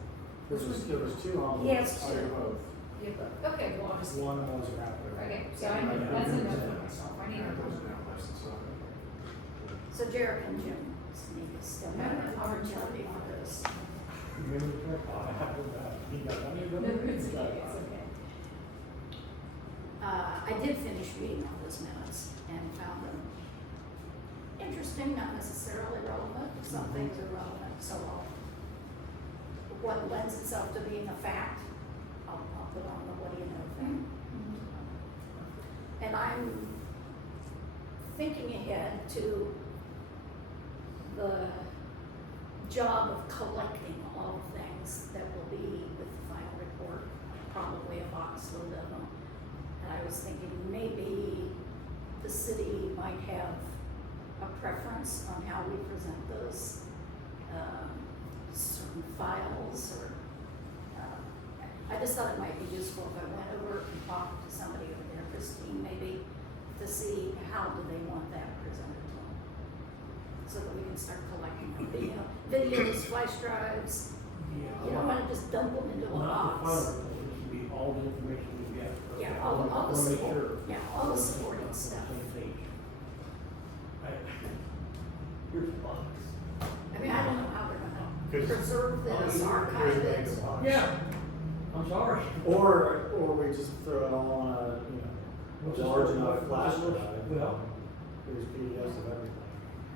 There was two on. Yes, I two. both. Yeah, but, okay, well, I'll just, One was wrapped. okay, so I need, that's a note for myself, I need That goes to. down less than some. So Derek and Jim need to still have an opportunity for this. No, it's okay, it's okay. I did finish reading all those minutes and found them interesting, not necessarily relevant, but some things are relevant, so what lends itself to being a fact, I'll put on the what do you know thing. And I'm thinking ahead to the job of collecting all the things that will be with the final report, probably a box load of them. And I was thinking maybe the city might have a preference on how we present those, certain files or, I just thought it might be useful if I went over and talked to somebody over there, Christine maybe, to see how do they want that presented to them. So that we can start collecting them, videos, flash drives, you don't wanna just dump them into a Not the box. final report, it should be all the information we get. Yeah, all the Wanna make support, sure yeah, all the we're supporting on the stuff. same page. Here's the box. I mean, I don't know how they're gonna 'Cause- preserve this, archive Here's the this. big box. Yeah, I'm sorry. Or we just throw it all on a, We'll a just- large enough flash we'll- drive. well- Here's PDFs of everything,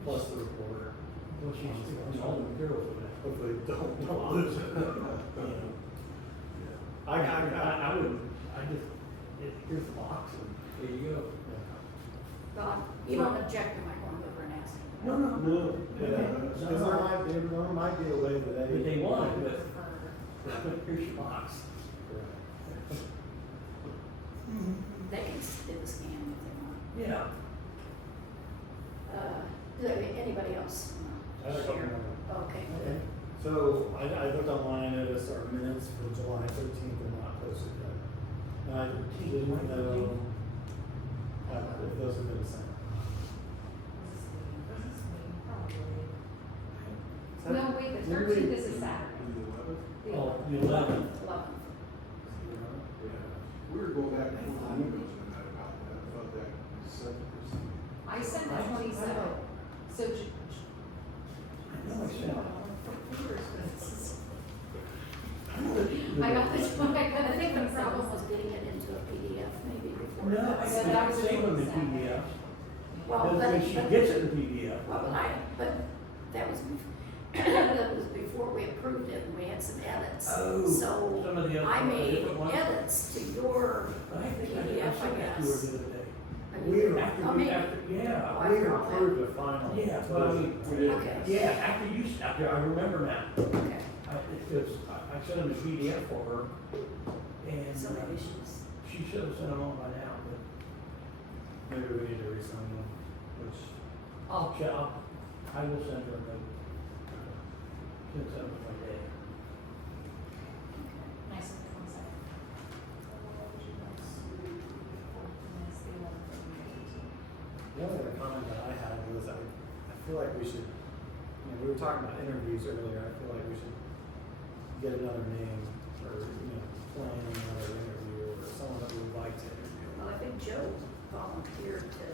plus the report. Well, she's all the materials in there. Hopefully don't lose it. I wouldn't, here's the box and there you go. Well, you don't object to my going over and asking. No, no, no. Because there might be a way that But they want it, For- but here's your box. They can do the scan if they want. Yeah. Anybody else? I have a couple Share? more. Okay. Okay. So I looked online, I noticed our minutes for July 13th are not posted yet. And I didn't know if those have been sent. No, wait, the Maybe we- 13th is a Saturday. Oh, the 11th. 11th. We were going back and forth on emails on that about that, I thought that was something. I sent the 27th, so I know I sent it. I got this one, I got I think the this problem was getting it into a PDF maybe before. No, I said said that I was was saving the Saturday. PDF. Well, Then but, when she but, gets it in PDF. well, but that was, that was before we approved it and we had some edits. Oh, So some of the other- I made different ones. edits to your But I think I PDF, I sent that to her guess. the other day. I We mean, were- After, oh, we- maybe. after, yeah. I We forgot that. approved the final. Yeah, but I mean, Okay. yeah, after I remember now. Okay, I sent him a PDF for her, and so maybe she's, she should have sent them on by now, but Maybe we need to resend them, which, I'll check, I will send her a note. Send something like that. Nice of the 27th. the only other comment that I had was I feel like we should, we were talking about interviews earlier, I feel like we should get another name or, plan another interview or someone that we would like to interview. well, I think Joe volunteered to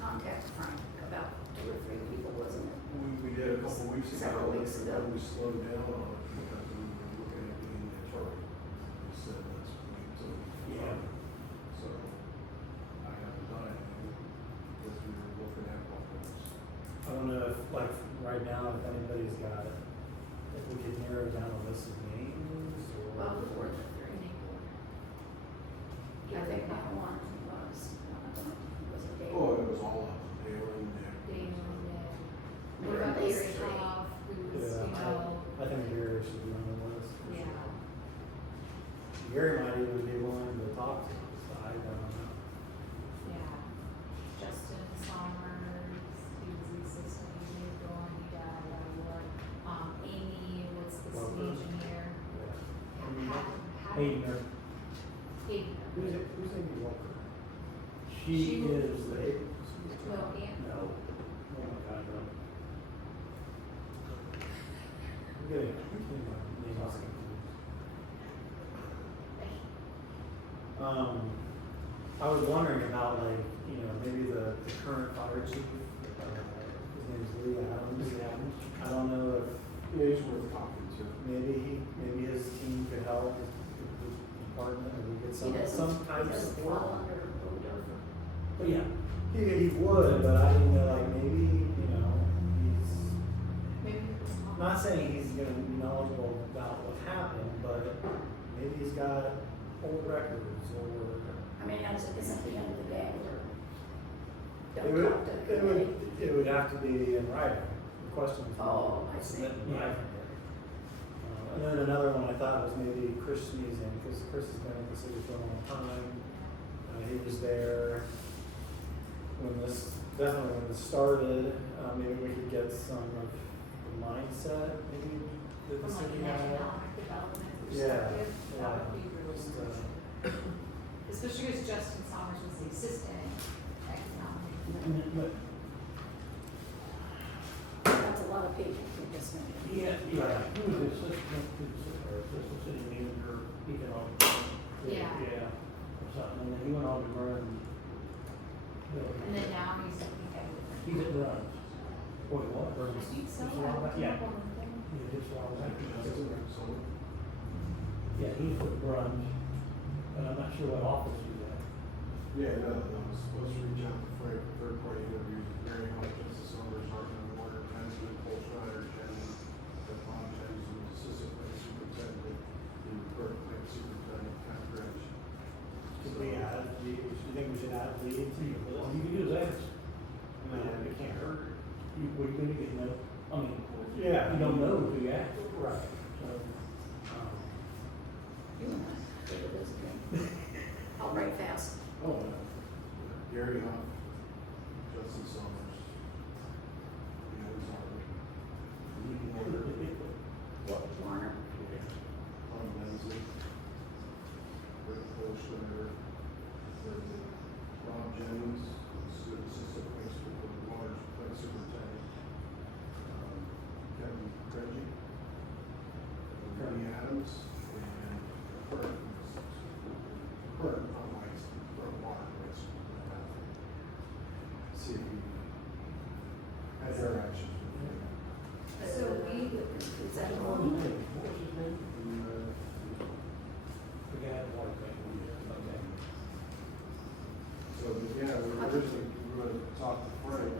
contact Frank about 2 or 3 people, wasn't it? We did a couple weeks ago. Several weeks ago. We slowed down on it because we were looking at being the attorney. We said, let's wait till. Yeah. So I haven't done anything because we were looking at what was. I don't know if, like, right now, if anybody's got, if we could narrow down a list of names or. Well, who were the 3? I think that one was, was it Dave? Oh, it was all of them. They were in there. What about Larry Hoff, who's, Yeah, I think Gary should be on the Gary might even be willing to talk to us, I don't know. Yeah. Justin Sommers, he was the assistant, he moved on, he died, Amy, what's the city Lover. engineer? Hayden, Hayden. who's Amy Walker? She She is the. Well, and No. Oh my God, no. I'm getting, name is confused. I was wondering about like, you know, maybe the current fire chief, his name's Lee Adams. I don't know if Yeah, he's worth talking to. maybe his team could help, the department, or we get He some doesn't, type he of doesn't support. fall under Odover. But yeah, he would, but I didn't know, like, maybe, you know, he's, maybe. I'm not saying he's gonna be knowledgeable about what happened, but maybe he's got old records, or. I mean, it's at the end of the day, or It don't would, talk to the it committee. would, it would have to be in writing, the questions. Oh, I see. Submitted in writing. And then another one I thought was maybe Chris Sneezing, because Chris has been in the city for a long time. He was there when definitely when this started. Maybe we could get some of the mindset, maybe that the From like city an had. economic development Yeah, perspective, that would be really Just, interesting. Especially because Justin Sommers was the assistant economic. But That's a lot of people for this one. he was the assistant city manager, economic. Yeah. Yeah, or something, and then he went on to run. And then now he's looking at He's at Runs. Boy, what, Runs? I think so. Just a while back. Yeah. Up on the thing. Yeah, just a while back. Yeah, he's with Runs, but I'm not sure what office he's at. Yeah, no, I was supposed to reach out to Frank, third party interviews, Mary Hunt, Justice Summers, Hartman, Warner, Benjamin, Cole Schneider, Jenny, Ron Jennings, who was assistant plant superintendent, the current plant superintendent, Ken Grinch. Could we add leads, you think we should add leads? All you can do is ask. No, it can't hurt. What are you gonna get, no, I mean, Yeah. you don't know until you ask. Right. So, You and I, David is good. I'll write fast. Oh, Gary Hunt, Justin Summers, Ian Zarber, Lee Warner, What, Warner? Tom Bensley, Rick Cole Schneider, Ron Jennings, assistant plant superintendent, Kevin Reggie, Kenny Adams, and current water rights. See if we had interactions with him. So we, Is that what all? was his name? What was his name? The guy at Water Bank. Okay. So, but yeah, we were originally, we were gonna talk to Frank.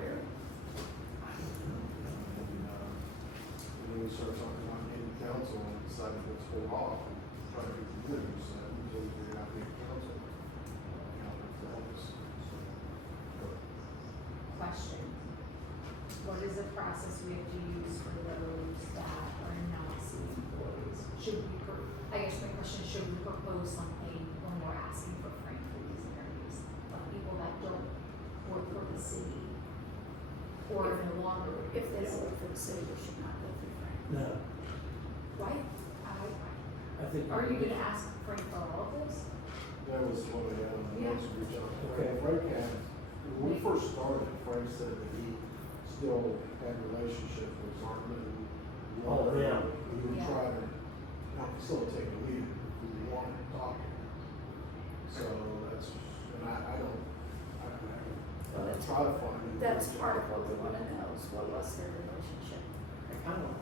And then we started talking about getting council and decided let's hold off and try to get the interviews set until we figure out the council. To help us. question, what is the process we have to use for those that are not city employees? Should we, I guess my question, should we propose something when we're asking for Frank for these interviews? Of people that don't work for the city or no longer? If they don't work for the city, they should not go through Frank. No, Right? I think. Are you gonna ask Frank for all of this? That was what I, Yeah. wanted to reach out to Okay. Frank. Frank had, when we first started, Frank said that he still had relationships with Zartman and. Oh, yeah. We would Yeah. try to help facilitate the meeting, if we wanted to talk. So that's, and I don't, Well, I that's- try to find. That's part of what we wanna know, is what was their relationship. I kind of,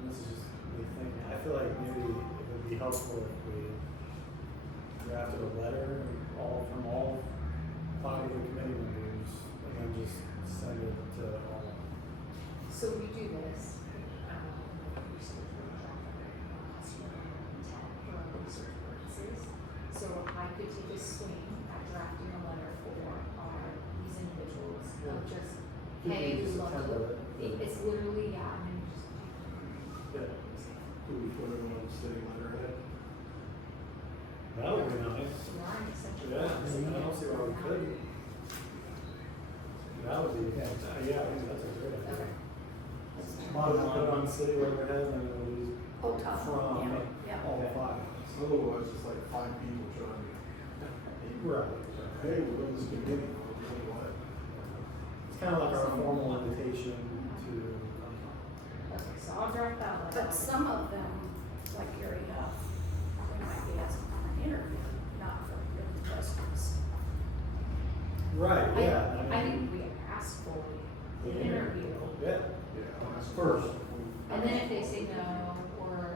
and this is just me thinking, I feel like maybe it would be helpful if we drafted a letter from all 5 of the committee members, and then just send it to all. So we do this, research workshop, customer intent for our research purposes. So I could take a swing at drafting a letter for these individuals of just, hey, we love to, it's literally, yeah, I mean, just. Do we put it on the city letterhead? That would be nice. You are in such a. Yeah, I mean, I don't see why we couldn't. That would be, yeah, I think that's a great idea. Okay. Bottom line, put it on the city letterhead and it'll be Oh, top, from yeah. all five. Otherwise, it's like 5 people trying to, Right. hey, we're in this committee, what? It's kind of like our formal invitation to, Okay, so I'll draft that letter. But some of them, like Gary Huff, they might be asking for an interview, not for written questions. right, yeah. I think we asked for the interview, Yeah, Yeah, I'll ask first. and then if they say no, or,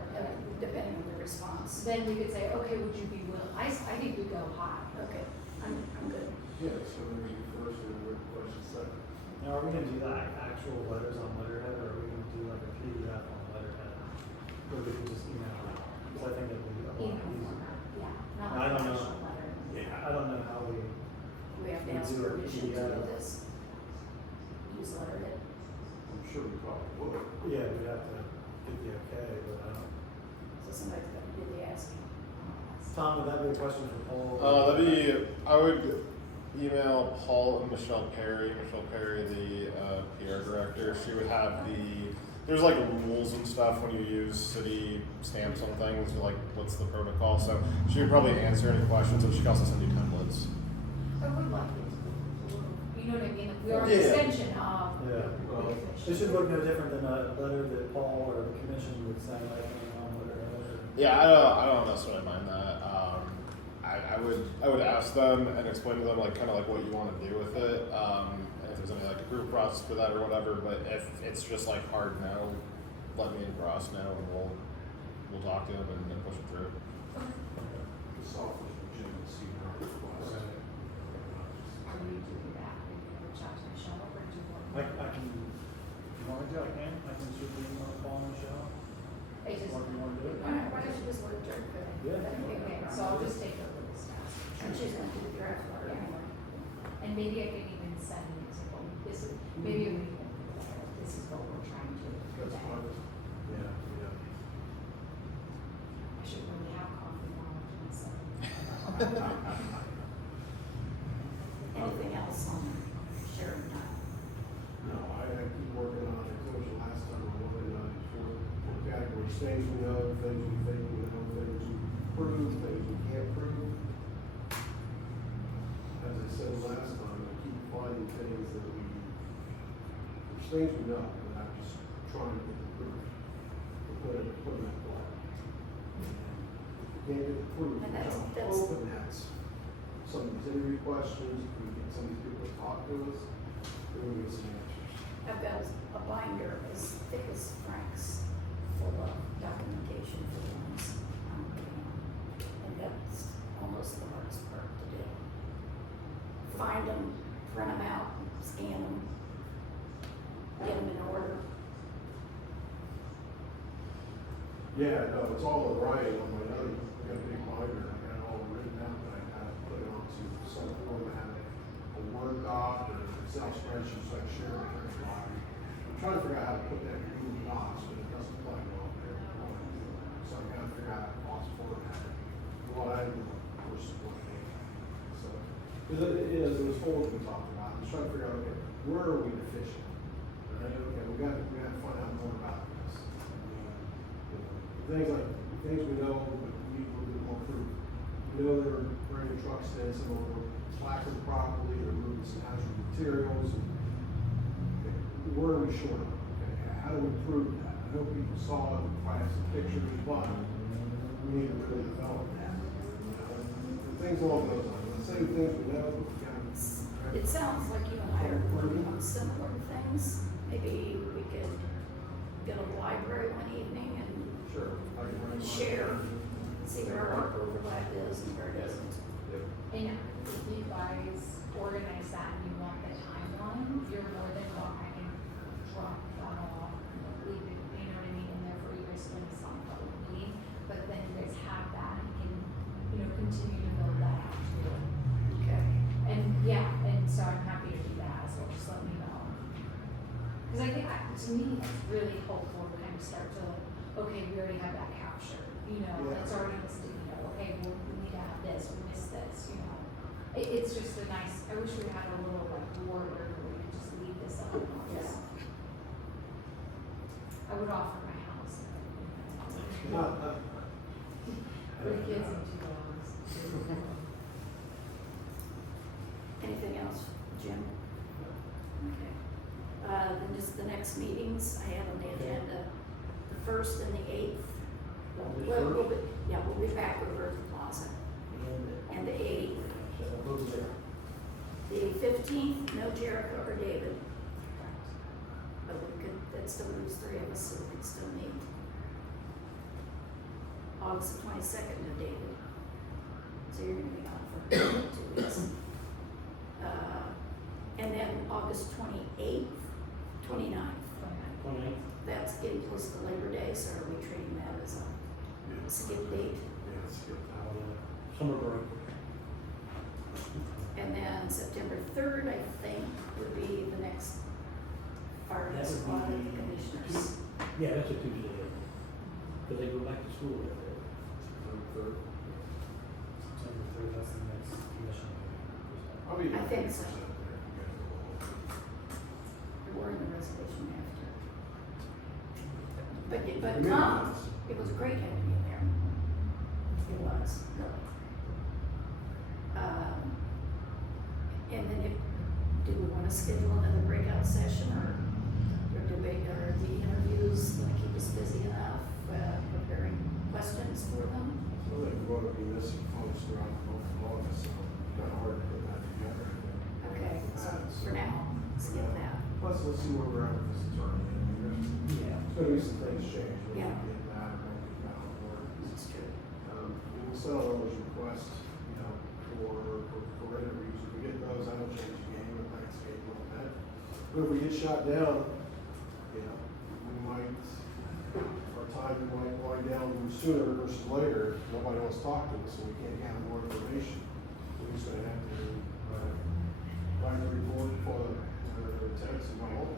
Depending on the response. then we could say, okay, would you be willing, I think we go high. Okay, I'm good. Yeah, so there's the first and the question second. Now, are we gonna do like actual letters on letterhead, or are we gonna do like a PDF on letterhead? Or we can just email it out? Because I think it'd be a lot Email easier. format, yeah, not I like don't an know. actual letter. Yeah, I don't know how we, Do we have to We ask do it, permission to yeah. do this? Use letterhead? I'm sure we probably would. yeah, we'd have to get the okay, but I don't. So somebody's got to do the asking. Tom, would that be a question for Paul? That'd be, I would email Paul and Michelle Perry, the PR director. She would have there's like rules and stuff when you use city stamps on things, like what's the protocol. So she would probably answer any questions, and she could also send you templates. I would like it, you know what I mean, like, we are an Yeah. extension of. Yeah. Well, It should look no different than a letter that Paul or the commission would send, I think, on letterhead. Yeah, I don't necessarily mind that. I would ask them and explain to them like kind of like what you want to do with it. And if there's any like approval process for that or whatever. But if it's just like hard no, let me and Ross know, and we'll talk to them and push it through. The software's legitimacy, not request. Are we doing that, we can reach out to Michelle, or do you want? I can, if you want me to, I can shoot the email to Paul and Michelle. It just. Or if you want to do it. Why don't you just let Dirk do it? Yeah. Okay, so I'll just take over this task. And she's gonna do the draft letter anyway. And maybe I can even send an example, maybe we can, this is what we're trying to do That's today. fine. Yeah, yeah. I should really have coffee knowledge myself. Anything else on sharing time? No, I keep working on it. I told you last time, I'm working on four categories. Things we know, things we think we know, things we prove, things we can't prove. As I said last time, I keep finding things that there's things we know, and I'm just trying to get the proof. To put it in that block. If we can't get the proof, And that's- I'm that's- hoping that's some of these interview questions, we get some of these people to talk to us, then we get some answers. I've got a binder as thick as Frank's, full of documentation for the ones I'm working on. And that's almost the hardest part to do. Find them, print them out, scan them, get them in order. Yeah, no, it's all in writing on my own, I got a big binder, I got it all written out, but I gotta put it onto some format, a Word doc or an Excel spreadsheet, so I can share it with everybody. I'm trying to figure out how to put that in Google Docs, but it doesn't plug on there. So I gotta figure out how to cross format it. What I do, of course, is what they, so, because it is, it was old we talked about, I'm just trying to figure out, okay, where are we deficient? Right, okay, we got to find out more about this. Things we know, but we need a little bit more proof. We know they're bringing trucks in, some of them are slacking properly, they're moving some hazardous materials. And, okay, where are we short of? Okay, how do we prove that? I know people saw it, we probably have some pictures, but we need to really develop that. You know, and things along those lines. I'm not saying things we know, but we gotta. It sounds like you and I are working on similar things. Maybe we could get a library one evening and Sure. I can write mine. share, see where our overlap is and where it isn't. Yep. And if you guys organize that and you want the timeline, you're more than welcome, I can drop that off, leave it, you know what I mean, in there for you guys when it's on public meeting. But then you guys have that and can, continue to build that out too. Okay. And yeah, and so I'm happy to do that as well, just let me know. Cause I think, to me, it's really helpful to kind of start to, okay, we already have that captured, Yeah. it's already listed, okay, well, we need to have it's just a nice, I wish we had a little like border where we could just leave this up and all this. I would offer my house. For the kids and 2 dogs. Anything else, Jim? Okay. Then just the next meetings I have on the agenda, the 1st and the 8th. August Well, we'll 1st? be, yeah, we'll be back over at the plaza. And the 8th. So who's there? The 15th, no Jericho or David. But we could, that still leaves 3 of us, so we could still meet. August the 22nd, no David. So you're gonna be gone for 2 weeks. And then August 28th, 29th. 28th? That's getting close to Labor Day, so are we treating that as a skip date? Yeah, let's skip that. Summer break. And then September 3rd, I think, would be the next fire That would squad of be the commissioners. Yeah, that's a Tuesday. Because they go back to school that day. Third. September 3rd, that's the next commission meeting. I'll be I think so. 100% there. We're in the resolution after. But The Tom, meeting it was great having you there. It was, really. And then do we wanna schedule another breakout session or do we, are the interviews gonna keep us busy enough, preparing questions for them? So like, we're going to be missing folks throughout the month of August, so it's kind of hard to put that together. Okay, so for now, skip that. Plus, let's see where we're at with this attorney. I mean, Yeah. there's gonna be some things change. We'll Yeah. get that, we'll get that on board. That's true. We'll send all those requests, you know, for interviews. If we get those, I don't change the game, the landscape a little bit. But if we get shot down, you know, we might, our time might wind down sooner versus later. Nobody wants to talk to us, so we can't gather more information. We're just gonna have to, write the report for the text and go home.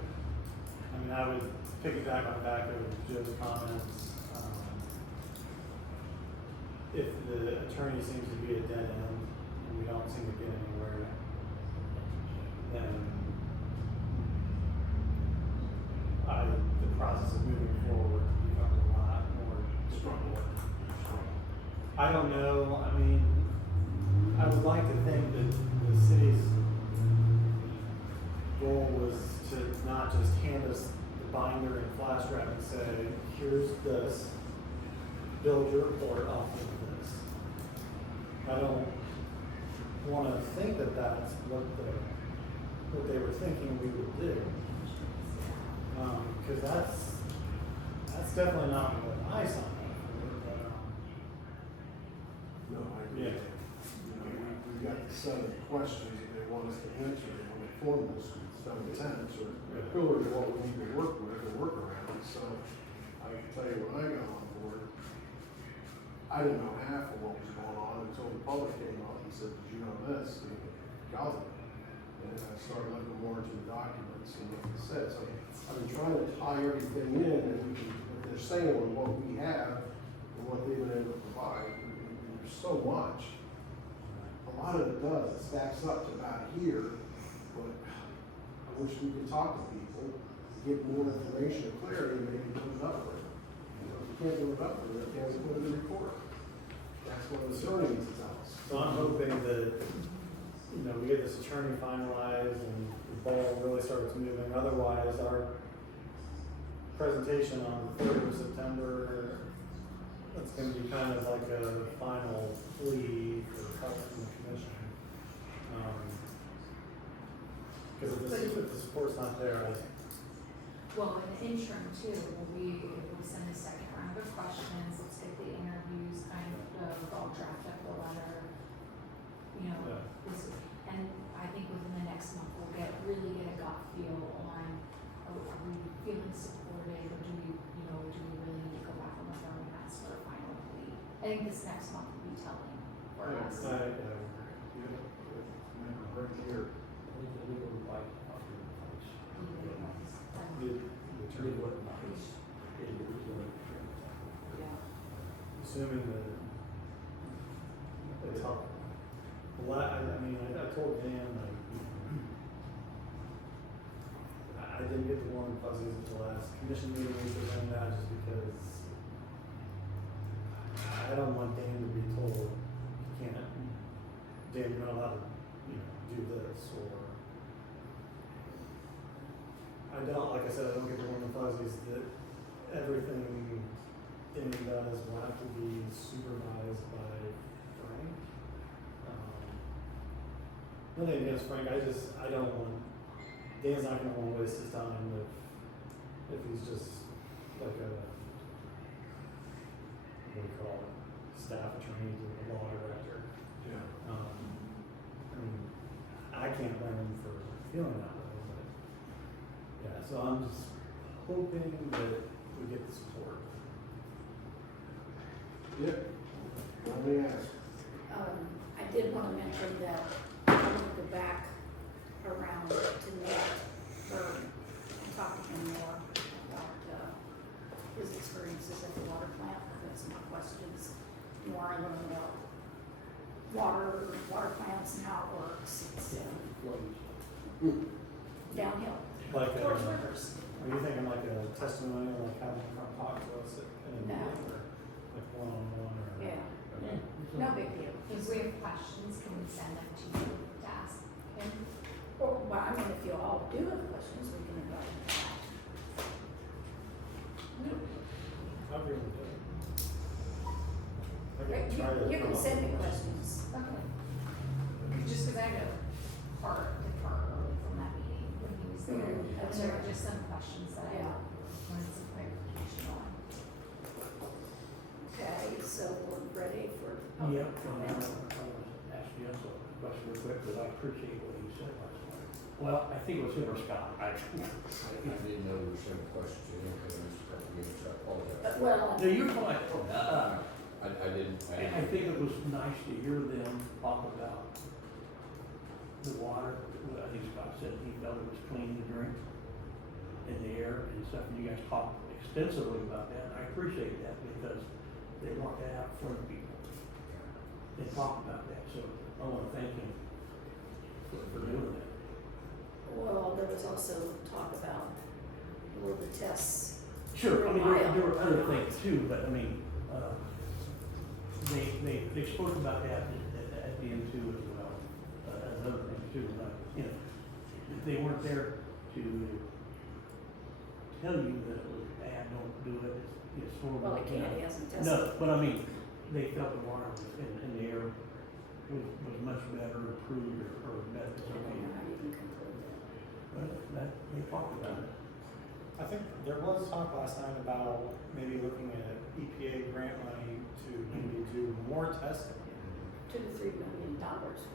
I mean, I would piggyback on the back of Joe's comments. If the attorney seems to be a dead end and we don't seem to get anywhere, then the process of moving forward becomes a lot more struggle. I don't know, I mean, I would like to think that the city's goal was to not just hand us the binder and flash drive and say, here's this, build your report off of this. I don't wanna think that that's what they were thinking we would do. Cause that's definitely not what I signed up for, No, I agree. Yeah. You know, we've got the set of questions that they want us to answer, they want to form this, some attempts or pillars of what we need to work with or work around. So I can tell you when I got on board, I didn't know half of what was going on until the public came up and said, did you know this? And got it. And I started looking more into the documents and what it said. So I've been trying to tie everything in and we can, what they're saying with what we have and what they've been able to provide. There's so much. A lot of it does, it stacks up to about here, but I wish we could talk to people, get more information or clarity, and maybe put it up with. You know, if you can't do it up with it, can't put it in the report. That's what the attorney needs to tell us. So I'm hoping that, you know, we get this attorney finalized and the ball really starts moving. Otherwise, our presentation on the 3rd of September, that's gonna be kind of like a final plea for help from the commission. Cause if the support's not there, Well, in the interim too, we'll send a second round of questions, let's get the interviews kind of, I'll draft up the letter. You know, Yeah. and I think within the next month, we'll really get a gut feel on, are we feeling supported, or do we really need to go back on the phone and ask for a final plea? I think this next month will be telling for us. Right here. The legal advice. the attorney, Legal advice. Yeah. assuming that it's helpful. I mean, I told Dan, like, I didn't get the warm fuzzies at the last commission meeting presenting that just because I don't want Dan to be told, you can't, Dan, you're not allowed to, do this, or I don't, like I said, I don't get the warm fuzzies that everything Danny does will have to be supervised by Frank. Nothing against Frank, I don't want, Dan's not gonna wanna waste his time if he's just like a, what do you call it, staff attorney to the law director. Yeah. I mean, I can't blame him for feeling that way, but, yeah, so I'm just hoping that we get the support. Yeah. Let me ask. I did wanna mention that I'm gonna go back around to Nate Bird and talk to him more about, his experiences at the water plant. I've got some more questions, more I learned about water plants and how it works. It's, downhill, Like, towards rivers. are you thinking like a testimonial, like having them come talk to us at a No. meeting, or like one-on-one, or? Yeah, Okay. no big deal. If we have questions, can we send them to you to ask him? Well, I mean, if you all do have questions, we can invite him back. I'll agree with that. I Right, can try to you come can up send with me questions. Okay. Just because I know part from that meeting when he was there, Mhm, that's and there were right. just some questions that I Yeah. wanted some clarification on. Okay, so we're ready for Yep, public and comment. I want to ask you a question real quick, because I appreciate what you said last night. Well, I think it was him or Scott, I didn't know there was any questions in there, because I missed a couple meetings, so I apologize. Well, No, you're fine. I didn't. I think it was nice to hear them talk about the water. I think Scott said he felt it was clean to drink, and the air and stuff, and you guys talked extensively about that, and I appreciate that, because they want that out in front of people. They talked about that, so I wanna thank him for doing that. well, there was also talk about were the tests. Sure, I mean, there were other things too, but I mean, they spoke about that at the end too as well, as other things too, they weren't there to tell you that it was bad, don't do it, it's horrible. Well, it can't, he hasn't tested. No, but I mean, they felt the water was in the air was much better, improved, or better, I don't know how you can conclude that. but they talked about it. I think there was talk last night about maybe looking at EPA grant money to maybe do more testing. $2 to $3 million worth of.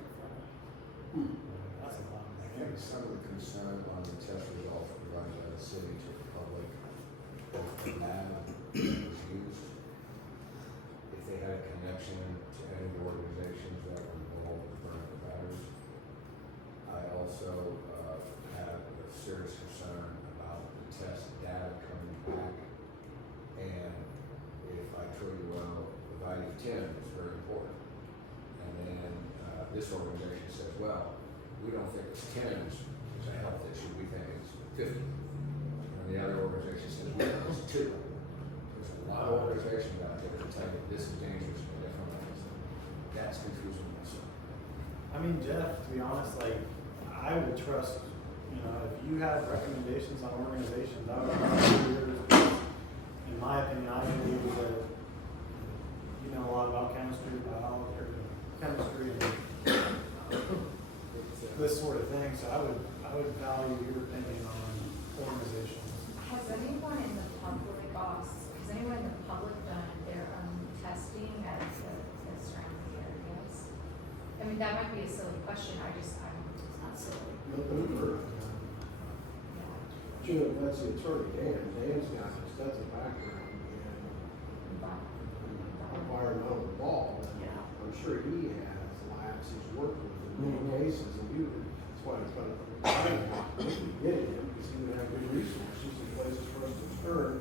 That's a lot of I money. think some of the concern on the test results provided by the city to the public, both the lab was used. If they had a connection to any of the organizations that were involved with burning the batteries. I also have a serious concern about the test data coming back. And if I truly well, the value of 10 is very important. And then this organization says, well, we don't think it's 10 is a health issue, we think it's 50. And the other organization says, we think it's 2. There's a lot of organizations out there that tell you this is dangerous in different ways. That's confusing myself. I mean, Jeff, to be honest, like, I would trust, if you have recommendations on organizations, I would trust yours. In my opinion, I believe that you know a lot about chemistry, biology, or chemistry, and this sort of thing, so I would value your opinion on organizations. Has anyone in the public, has anyone in the public done their own testing at the surrounding areas? I mean, that might be a silly question, It's not silly. That's the attorney, Dan. Dan's got an extensive background in environmental law. Yeah. I'm sure he has labs he's worked with in many cases, and that's why it's kind of getting him, because he would have good resources and places for us to turn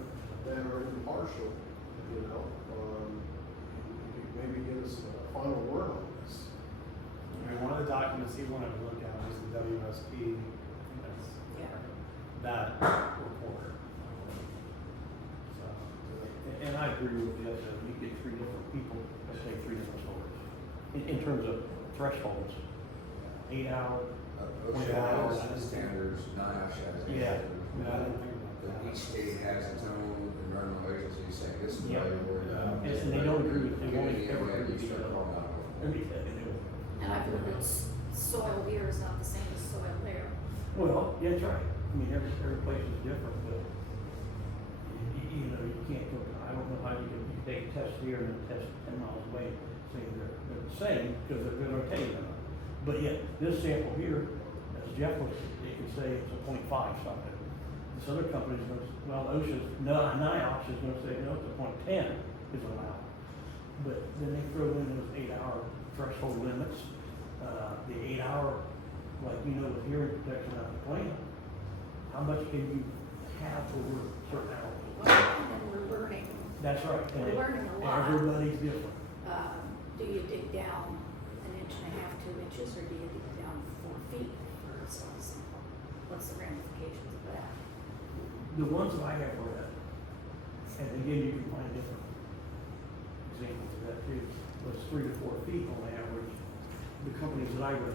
that are impartial, He could maybe give us a final word on this. I mean, documents he wanted to look at was the WSP, I think that's Yeah. that report. So, And I agree with you, that you get three different people, let's say three different stories. In terms of thresholds, 8 hour, OSHA Yeah. has standards, NIOSH has Yeah. standards. yeah, I didn't think But about that. each state has its own environmental agency saying this is Yep. valuable. Yes, and they don't agree with- they won't Community, ever and agree you start with each calling out. let me tell you. And I've heard that soil here is not the same as soil there. Well, yeah, that's right. I mean, every place is different, but you know, you can't go, I don't know how you can take a test here and then test 10 miles away, saying they're the same, because they're gonna tell you they're not. But yet, this sample here, as Jeff was, they can say it's a 0.5 something. This other company's gonna, well, OSHA's, no, NIOSH is gonna say, no, it's a 0.10 is allowed. But then they throw in those 8 hour threshold limits, the 8 hour, like, you know, with hearing protection out of the plan, how much can you have over certain hours? Well, and then we're learning, That's right. and We're learning a lot. Everybody's different. do you dig down 1.5 inches, 2 inches, or do you dig down 4 feet for a soil sample? What's the ramifications of that? The ones that I have read, and again, you can find different examples of that too, was 3 to 4 feet on average. The companies that I read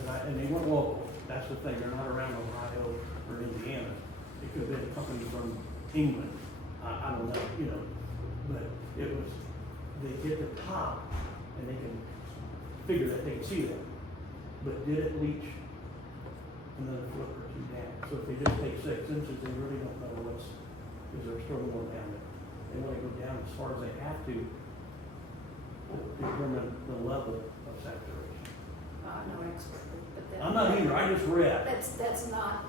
about, and they weren't local, that's the thing, they're not around Ohio or Indiana. It could have been a company from England, I don't know, you know, but it was, they get the top and they can figure that they can see that. But did it leach another foot or two down? So if they just take 6 inches, they really don't know what's, because there's still more down there. They want to go down as far as they have to determine the level of saturation. I'm no expert, but that. I'm not either, I just read. That's not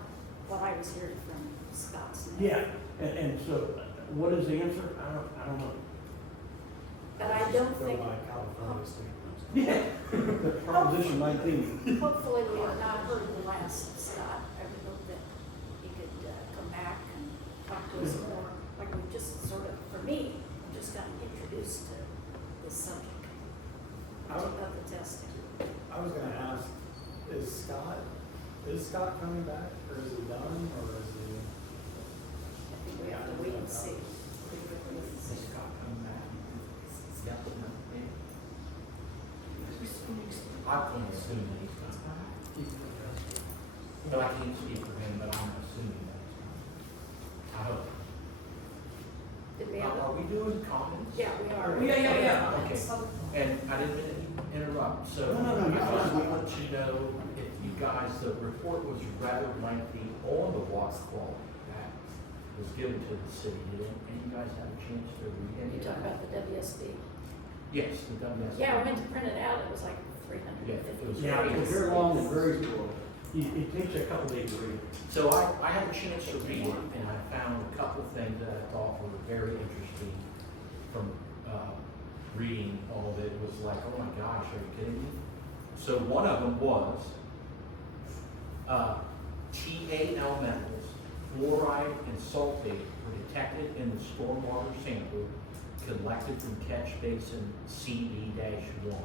what I was hearing from Scott's. Yeah, and so what is the answer? I don't know. But I don't Go think, by California standards. Yeah, Proposition 19. hopefully we have not heard the last Scott. I would hope that he could come back and talk to us more, like we just sort of, for me, just got introduced to this subject of the testing. I was gonna ask, is Scott coming back, or is he done, or is he? I think we have to wait and see. I can't assume that he's not. But I can't speak for him, but I'm assuming that he's not. I hope. Did we have? Are we doing comments? Yeah, we are. Yeah. Okay, and I didn't mean to interrupt, so. No, you're I just fine. want you to know, if you guys, the report was rather lengthy on the water quality that was given to the city. Did any of you guys have a chance to read any You of talk that? about the WSB. Yes, the WS. Yeah, I went to print it out, it was like 350. Yeah, it was Yeah, it's very long and very cool. It takes a couple days to read. So I had a chance to read it, and I found a couple things that I thought were very interesting from reading all of it. It was like, oh my gosh, are you kidding me? So one of them was TAL metals, fluoride and sulfate were detected in the stormwater sample collected from catch basin CB-1.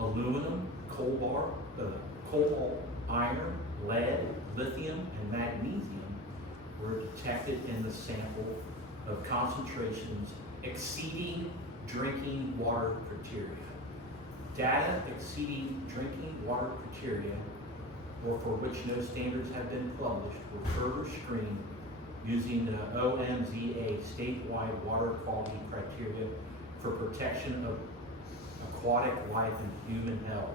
Aluminum, cobalt, iron, lead, lithium, and magnesium were detected in the sample of concentrations exceeding drinking water criteria. Data exceeding drinking water criteria, or for which no standards have been published, were further screened using the OMZA statewide water quality criteria for protection of aquatic life and human health.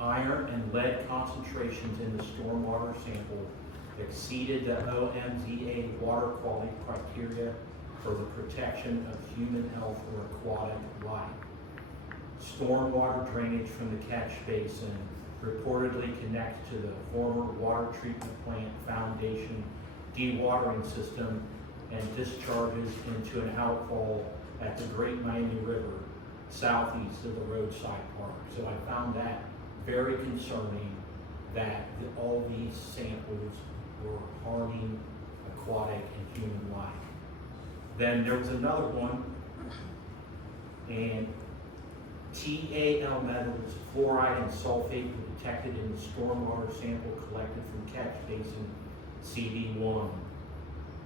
Iron and lead concentrations in the stormwater sample exceeded the OMZA water quality criteria for the protection of human health or aquatic life. Stormwater drainage from the catch basin reportedly connects to the former water treatment plant foundation dewatering system and discharges into an outfall at the Great Miami River southeast of the roadside park. So I found that very concerning that all these samples were harming aquatic and human life. Then there was another one, and TAL metals, fluoride and sulfate were detected in the stormwater sample collected from catch basin CD1.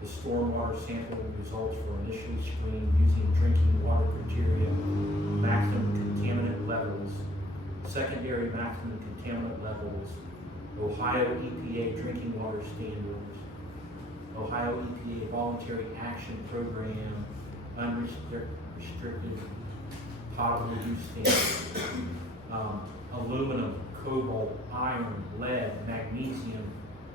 The stormwater sample results were initially screened using drinking water criteria, maximum contaminant levels, secondary maximum contaminant levels, Ohio EPA drinking water standards, Ohio EPA voluntary action program, unrestricted potable use standards, aluminum, cobalt, iron, lead, magnesium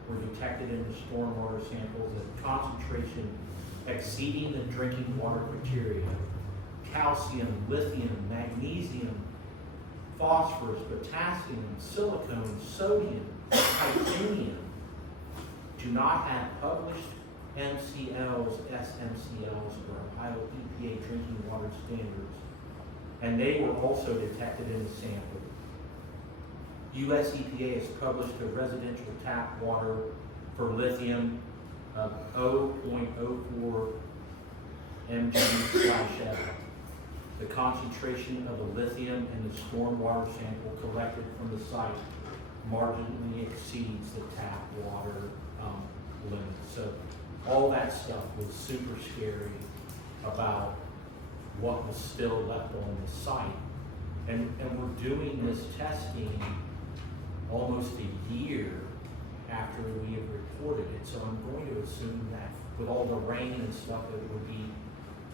were detected in the stormwater samples at concentration exceeding the drinking water criteria. Calcium, lithium, magnesium, phosphorus, potassium, silicone, sodium, titanium do not have published MCLs, SMCLs, or Ohio EPA drinking water standards, and they were also detected in the sample. US EPA has published a residential tap water for lithium of 0.04 mg/F. The concentration of the lithium in the stormwater sample collected from the site marginally exceeds the tap water limit. So all that stuff was super scary about what was still left on the site. And we're doing this testing almost a year after we have reported it. So I'm going to assume that with all the rain and stuff, it would be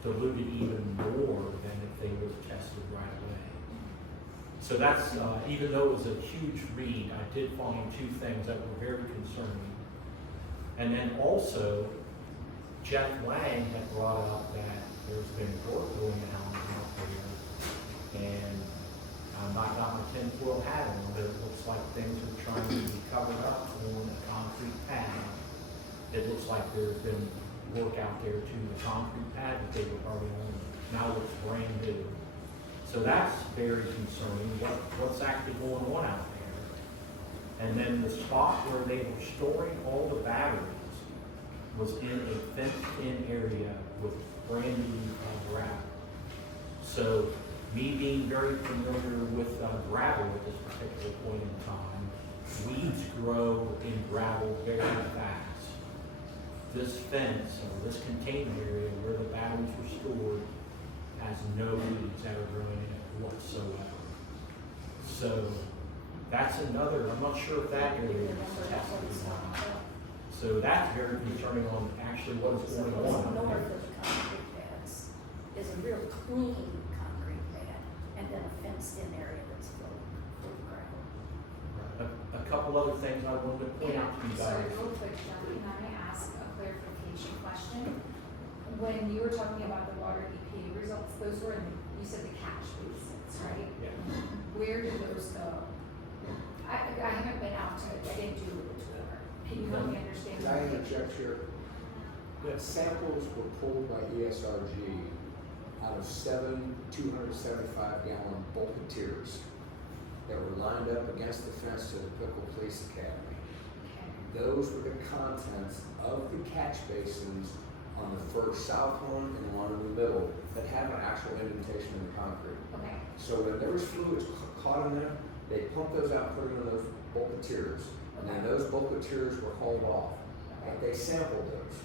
diluted even more than if they were tested right away. So that's, even though it was a huge read, I did find two things that were very concerning. And then also, Jeff Wang had brought up that there's been work going on out there, and I'm not got my tinfoil hat on, but it looks like things are trying to be covered up on a concrete pad. It looks like there's been work out there too. The concrete pad that they were already on now looks brand new. So that's very concerning, what's actually going on out there. And then the spot where they were storing all the batteries was in a fenced-in area with brand new gravel. So me being very familiar with gravel at this particular point in time, weeds grow in gravel very fast. This fence or this containment area where the batteries were stored has no weeds that are growing in it whatsoever. So that's another, I'm not sure if that area is tested or not. So that's very concerning on actually what is So going what's on. north of the concrete pads is a real clean concrete pad, and then a fenced-in area that's full of gravel. A couple other things I wanted to point out to you Sorry, guys. real quick, John, can I ask a clarification question? When you were talking about the water EPA results, those were in, you said the catch basins, right? Yeah. Where did those go? I haven't been out to, I didn't do it tour. Can you help me understand? Could I interject here? Samples were pulled by ESRG out of 7 275-gallon bulketiers that were lined up against the fence to the Pickle Police Academy. Okay. Those were the contents of the catch basins on the first south one and one in the middle that have an actual indentation in the concrete. Okay. So when there was fluids caught in them, they pumped those out, put them in those bulketiers, and then those bulketiers were hauled off. But they sampled those.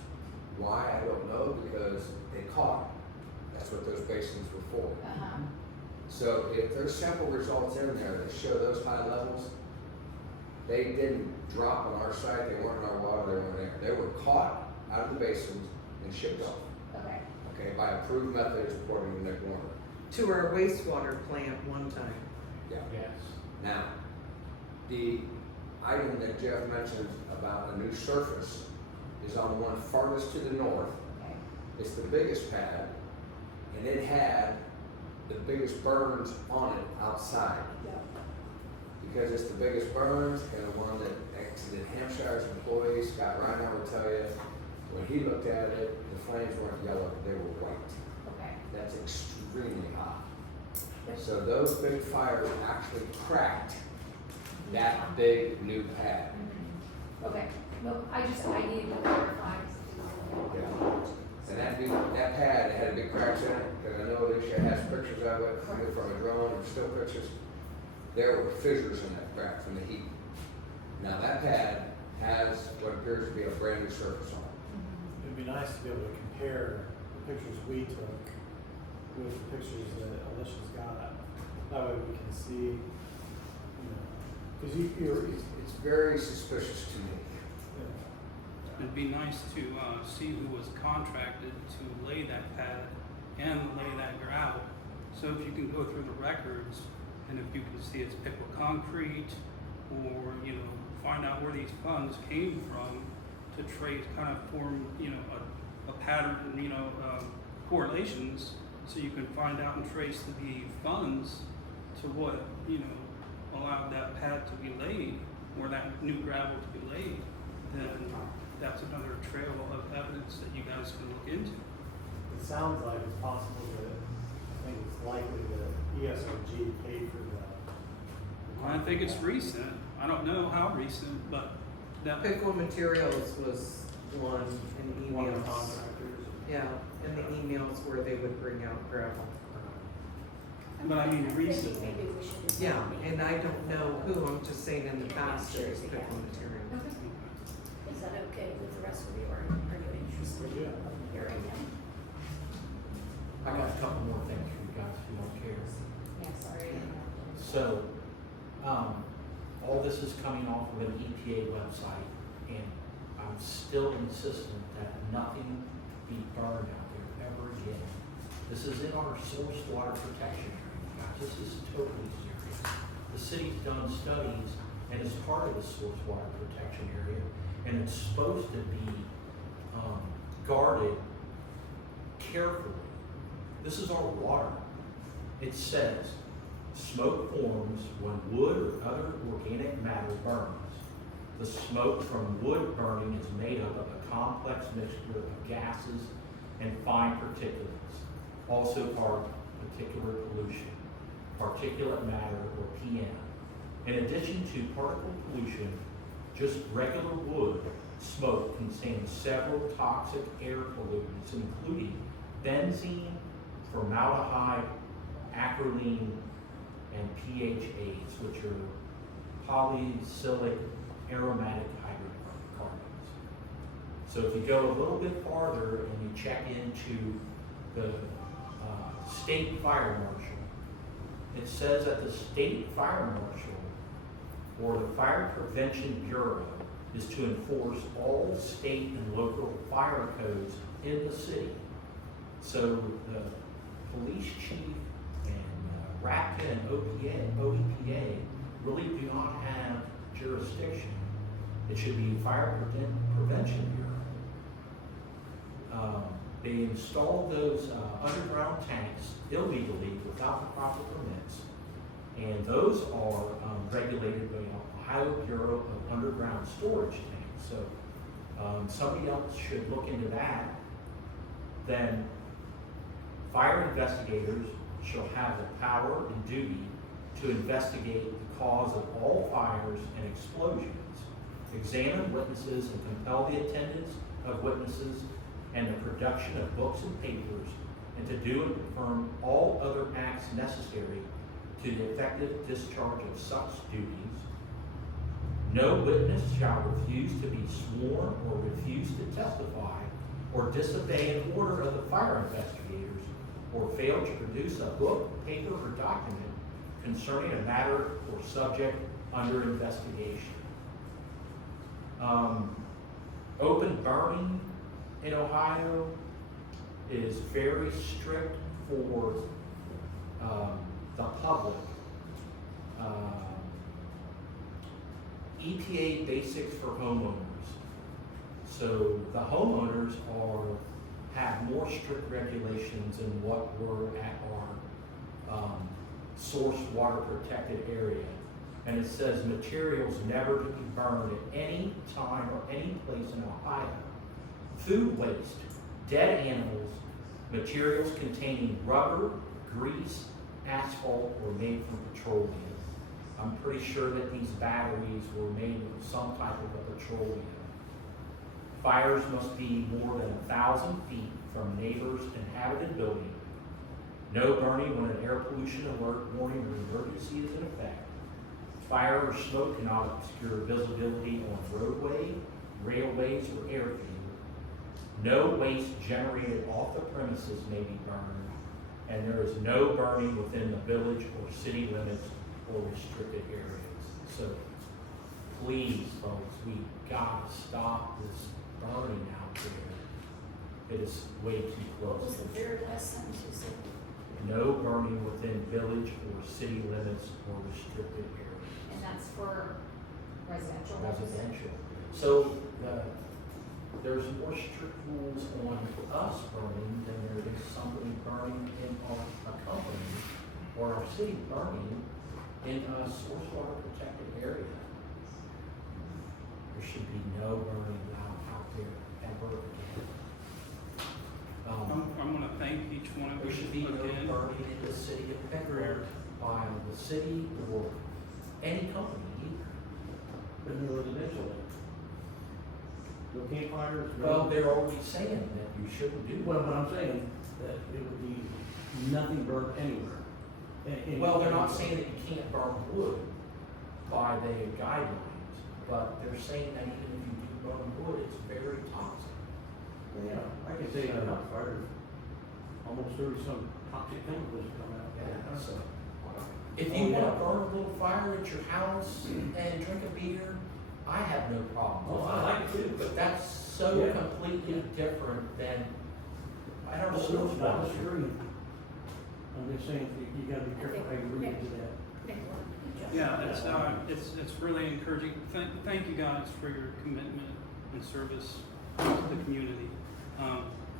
Why, I don't know, because they caught. That's what those basins were for. Uh-huh. So if there's sample results in there that show those high levels, they didn't drop on our site, they weren't in our water, they weren't there. They were caught out of the basins and shipped off, Okay. okay, by approved methods according to Nick Warner. To our wastewater plant one time. Yeah. Yes. Now, the item that Jeff mentioned about a new surface is on the one farthest to the north. Okay. It's the biggest pad, and it had the biggest burns on it outside. Because it's the biggest burns and the one that exited Hampshire's employee, Scott Reinhardt will tell you, when he looked at it, the flames weren't yellow, they were white. Okay. That's extremely hot. So those big fires actually cracked that big new pad. Okay. No, I needed to clarify. Yeah. And that pad had a big cracks in it, because I know Alicia has pictures of it, either from a drone or still pictures. There were fissures in that crack from the heat. Now that pad has what appears to be a brand new surface on it. It'd be nice to be able to compare the pictures we took with the pictures that Alicia's got. That way we can see, you know, cause you're, It's very suspicious to me. It'd be nice to see who was contracted to lay that pad and lay that gravel. So if you can go through the records and if you can see it's Pickle Concrete or, you know, find out where these funds came from to trace, kind of form, you know, a pattern, you know, correlations so you can find out and trace the funds to what, you know, allowed that pad to be laid or that new gravel to be laid, then that's another trail of evidence that you guys can look into. it sounds like it's possible that, I think it's likely that ESRG paid for that. I think it's recent. I don't know how recent, but that, Pickle Materials was one in One of the emails. contractors. Yeah, in the emails where they would bring out gravel. But I mean, think recently. maybe we should. Yeah, and I don't know who, I'm just saying in the past Sure, it was yeah. Pickle Materials. Is that okay with the rest of you, or are you interested Yeah. in hearing him? I got a couple more things for you guys if you don't care. Yeah, sorry. So, all this is coming off of an EPA website, and I'm still insistent that nothing be burned out there ever again. This is in our source water protection area, guys. This is totally serious. The city's done studies, and it's part of the source water protection area, and it's supposed to be guarded carefully. This is our water. It says, smoke forms when wood or other organic matter burns. The smoke from wood burning is made up of a complex mixture of gases and fine particulates, also called particulate pollution, particulate matter or PM. In addition to particle pollution, just regular wood smoke contains several toxic air pollutants, including benzene, formaldehyde, acrolein, and PHAs, which are polycyclic aromatic hydrocarbons. So if you go a little bit farther and you check into the state fire marshal, it says that the state fire marshal or the Fire Prevention Bureau is to enforce all state and local fire codes in the city. So the police chief and RAPCA and OEPA really do not have jurisdiction. It should be Fire Prevention Bureau. They installed those underground tanks illegally without the proper permits, and those are regulated by the Ohio Bureau of Underground Storage Tanks. So somebody else should look into that. Then fire investigators shall have the power and duty to investigate the cause of all fires and explosions, examine witnesses and compel the attendance of witnesses and the production of books and papers, and to do and perform all other acts necessary to the effective discharge of such duties. No witness shall refuse to be sworn or refuse to testify or disobey an order of the fire investigators or fail to produce a book, paper, or document concerning a matter or subject under investigation. Open burning in Ohio is very strict for the public. EPA basics for homeowners. So the homeowners have more strict regulations than what were at our source water protected area. And it says materials never to be burned at any time or any place in Ohio. Food waste, dead animals, materials containing rubber, grease, asphalt were made from petroleum. I'm pretty sure that these batteries were made with some type of a petroleum. Fires must be more than 1,000 feet from neighbors' inhabited building. No burning when an air pollution alert, warning, or emergency is in effect. Fire or smoke cannot obscure visibility on roadway, railways, or airfield. No waste generated off the premises may be burned, and there is no burning within the village or city limits or restricted areas. So please, folks, we gotta stop this burning out there. It is way too What close. was the very last sentence you said? No burning within village or city limits or restricted areas. And that's for residential. Residential. So, there's more strict rules on us burning than there is somebody burning in a company or our city burning in a source water protected area. There should be no burning out there ever again. I'm gonna thank each one of There you should be no again. burning in the city of Peckler by the city or any company either. But no residential. No campfires, no. Well, they're already saying that you shouldn't do Well, that. what I'm saying, that it would be nothing burnt anywhere. Well, they're not saying that you can't burn wood by the guidelines, but they're saying that even if you do burn wood, it's very toxic. Yeah, I can say that hot fire, almost 30-some toxic chemicals come out. Yeah, so. If you wanna burn a little fire at your house and drink a beer, I have no problem with Oh, that. I like it too. But that's so Yeah. completely different than, I don't know. Well, no, not disagreeing. I'm just saying, you gotta be careful how you read into that. Nick, good job. Yeah, it's really encouraging. Thank you guys for your commitment and service to the community.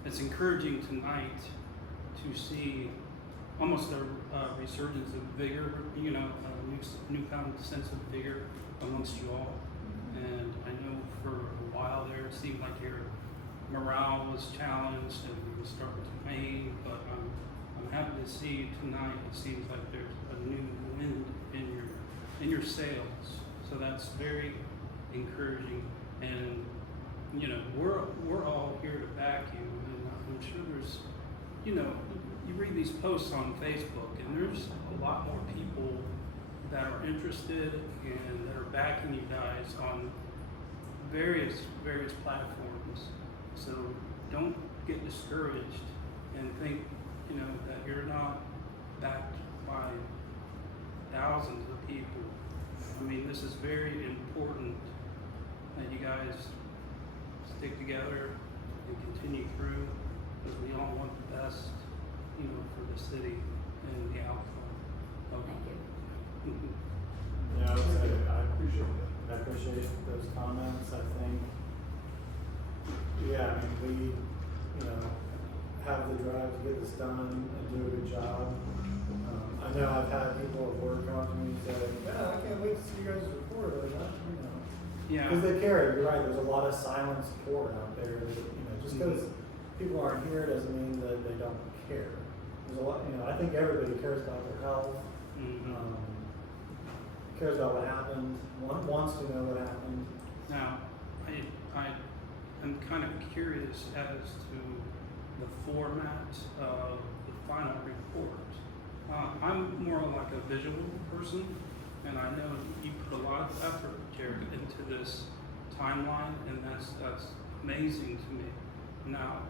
It's encouraging tonight to see almost a resurgence of vigor, you know, a newfound sense of vigor amongst you all. And I know for a while there, it seemed like your morale was challenged and you were starting to wane, but I'm happy to see you tonight. It seems like there's a new wind in your sails. So that's very encouraging. And you know, we're all here to back you, and I'm sure there's, you know, you read these posts on Facebook, and there's a lot more people that are interested and that are backing you guys on various platforms. So don't get discouraged and think, you know, that you're not backed by thousands of people. I mean, this is very important that you guys stick together and continue through, because we all want the best, you know, for the city and the outcome. Thank you. Yeah, I would say, I appreciate those comments. I think, yeah, I mean, we, you know, have the drive to get this done and do a good job. I know I've had people at work come up to me and say, yeah, I can't wait to see you guys report, like that, you know. Yeah. Because they care, you're right, there's a lot of silent support out there, that, you know, just because people aren't here doesn't mean that they don't care. There's a lot, you know, I think everybody cares about their health, Mhm. cares about what happened, wants to know what happened. Now, I am kind of curious as to the format of the final report. I'm more like a visual person, and I know you put a lot of effort, Jared, into this timeline, and that's amazing to me. Now,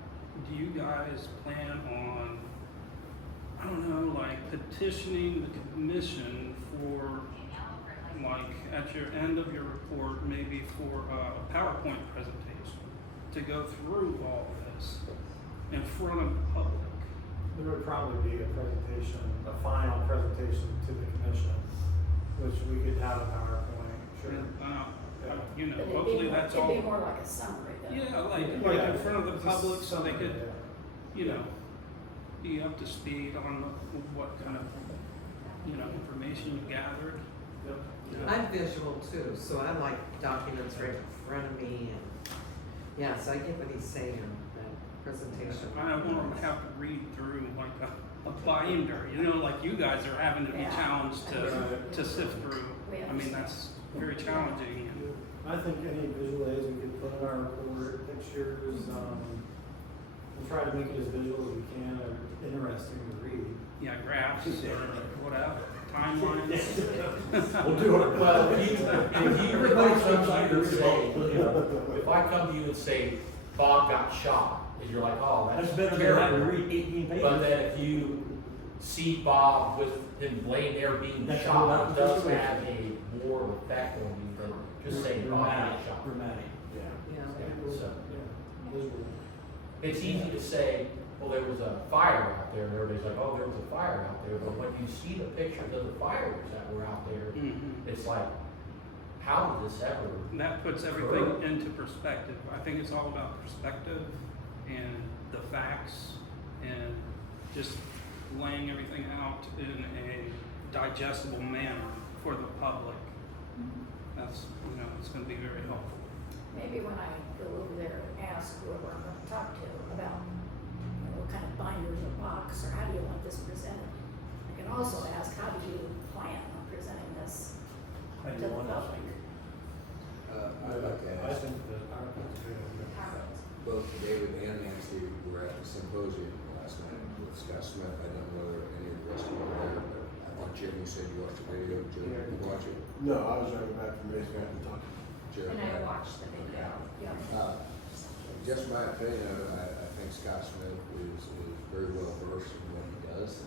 do you guys plan on, I don't know, like petitioning the commission for, like, at your end of your report, maybe for a PowerPoint presentation to go through all this in front of the public? There would probably be a presentation, a final presentation to the commission, which we could have a PowerPoint, sure. You know, But hopefully that's all. It'd be more like a summary though. Yeah, like Yeah. in front of the Just public, so they something, could, yeah. you know, be up to speed on what kind of, you know, information you gathered. I'm visual too, so I like documents right in front of me and, yes, I get what he's saying, that presentation. I don't want to have to read through like a binder, you know, like you guys are having to be Yeah. challenged to sift through. We I mean, understand. that's very challenging. And I think any visual aids we could put in our report, pictures, we'll try to make it as visual as we can, or interesting to read. yeah, graphs or whatever, timelines. We'll do it. Well, if I come to you and say, Bob got shot, and you're like, oh, That's that's better than having to terrible. read 18 pages. But then if you see Bob with him laying there being That's shot, not it the does situation. have a more effect on you than just saying Bob got shot. Dramatic. Yeah. Yeah. So, Visual. it's easy to say, well, there was a fire out there, and everybody's like, oh, there was a fire out there, but when you see the pictures of the fires that were out there, Mhm. it's like, how did this ever? And that puts everything into perspective. I think it's all about perspective and the facts and just laying everything out in a digestible manner for the public. That's, it's gonna be very helpful. Maybe when I go over there and ask whoever I'm gonna talk to about, what kind of binders or box, or how do you want this presented? I can also ask, how do you plan on presenting this I to do the want to public? think. I'd like to I ask, think that PowerPoint's a good idea. both David and Nancy were at the symposium last night with Scott Smith. I don't know whether any of the rest of you were there, but I think Jim, you said you watched the video. Jim, did you watch it? No, I was driving back from Mason and talking. Jim, And I right? watched the video, yeah. Just my opinion, I think Scott Smith is very well versed in what he does.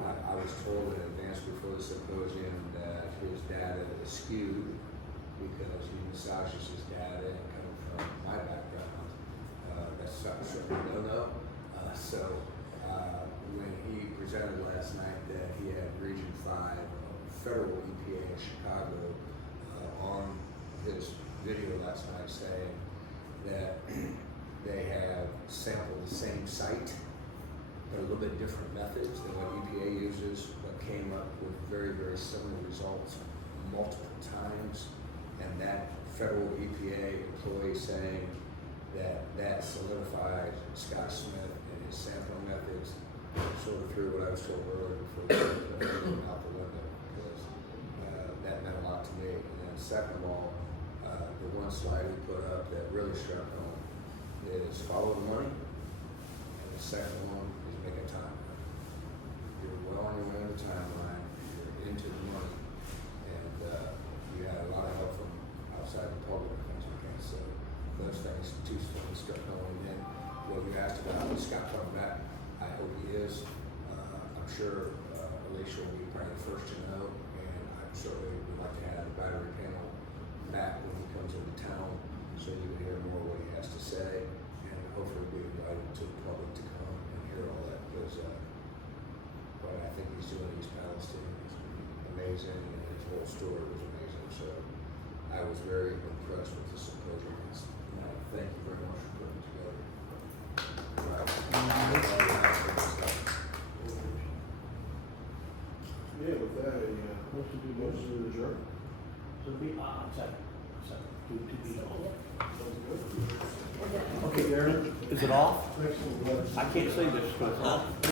I was told in advance before the symposium that his data is skewed because he massages his data, and coming from my background, that's certainly no. When he presented last night that he had Region 5 federal EPA in Chicago on his video last night saying that they have sampled the same site, but a little bit different methods than what EPA uses, but came up with very, very similar results multiple times. And that federal EPA employee saying that solidified Scott Smith and his sampling methods sort of threw what I was told earlier before we went out the window, because that meant a lot to me. And then second of all, the one slide he put up that really struck home is follow the money, and the second one is make a timeline. You're well on your way to the timeline, you're into the money, and you had a lot of help from outside the public, things like that. So those things, two things struck home. And then what you asked about, Scott talked about, I hope he is. I'm sure Alicia will be probably the first to know, and I certainly would like to have the battery panel back when he comes into town, so you can hear more what he has to say, and hopefully be invited to the public to come and hear all that, because what I think he's doing in East Palestine is amazing, and his whole story was amazing. So I was very impressed with the symposium. Thank you very much for putting it together. Yeah, with that, motion to adjourn. So be, second, to be on. Sounds good. Okay, Darren, is it off? I can't say this, so it's off.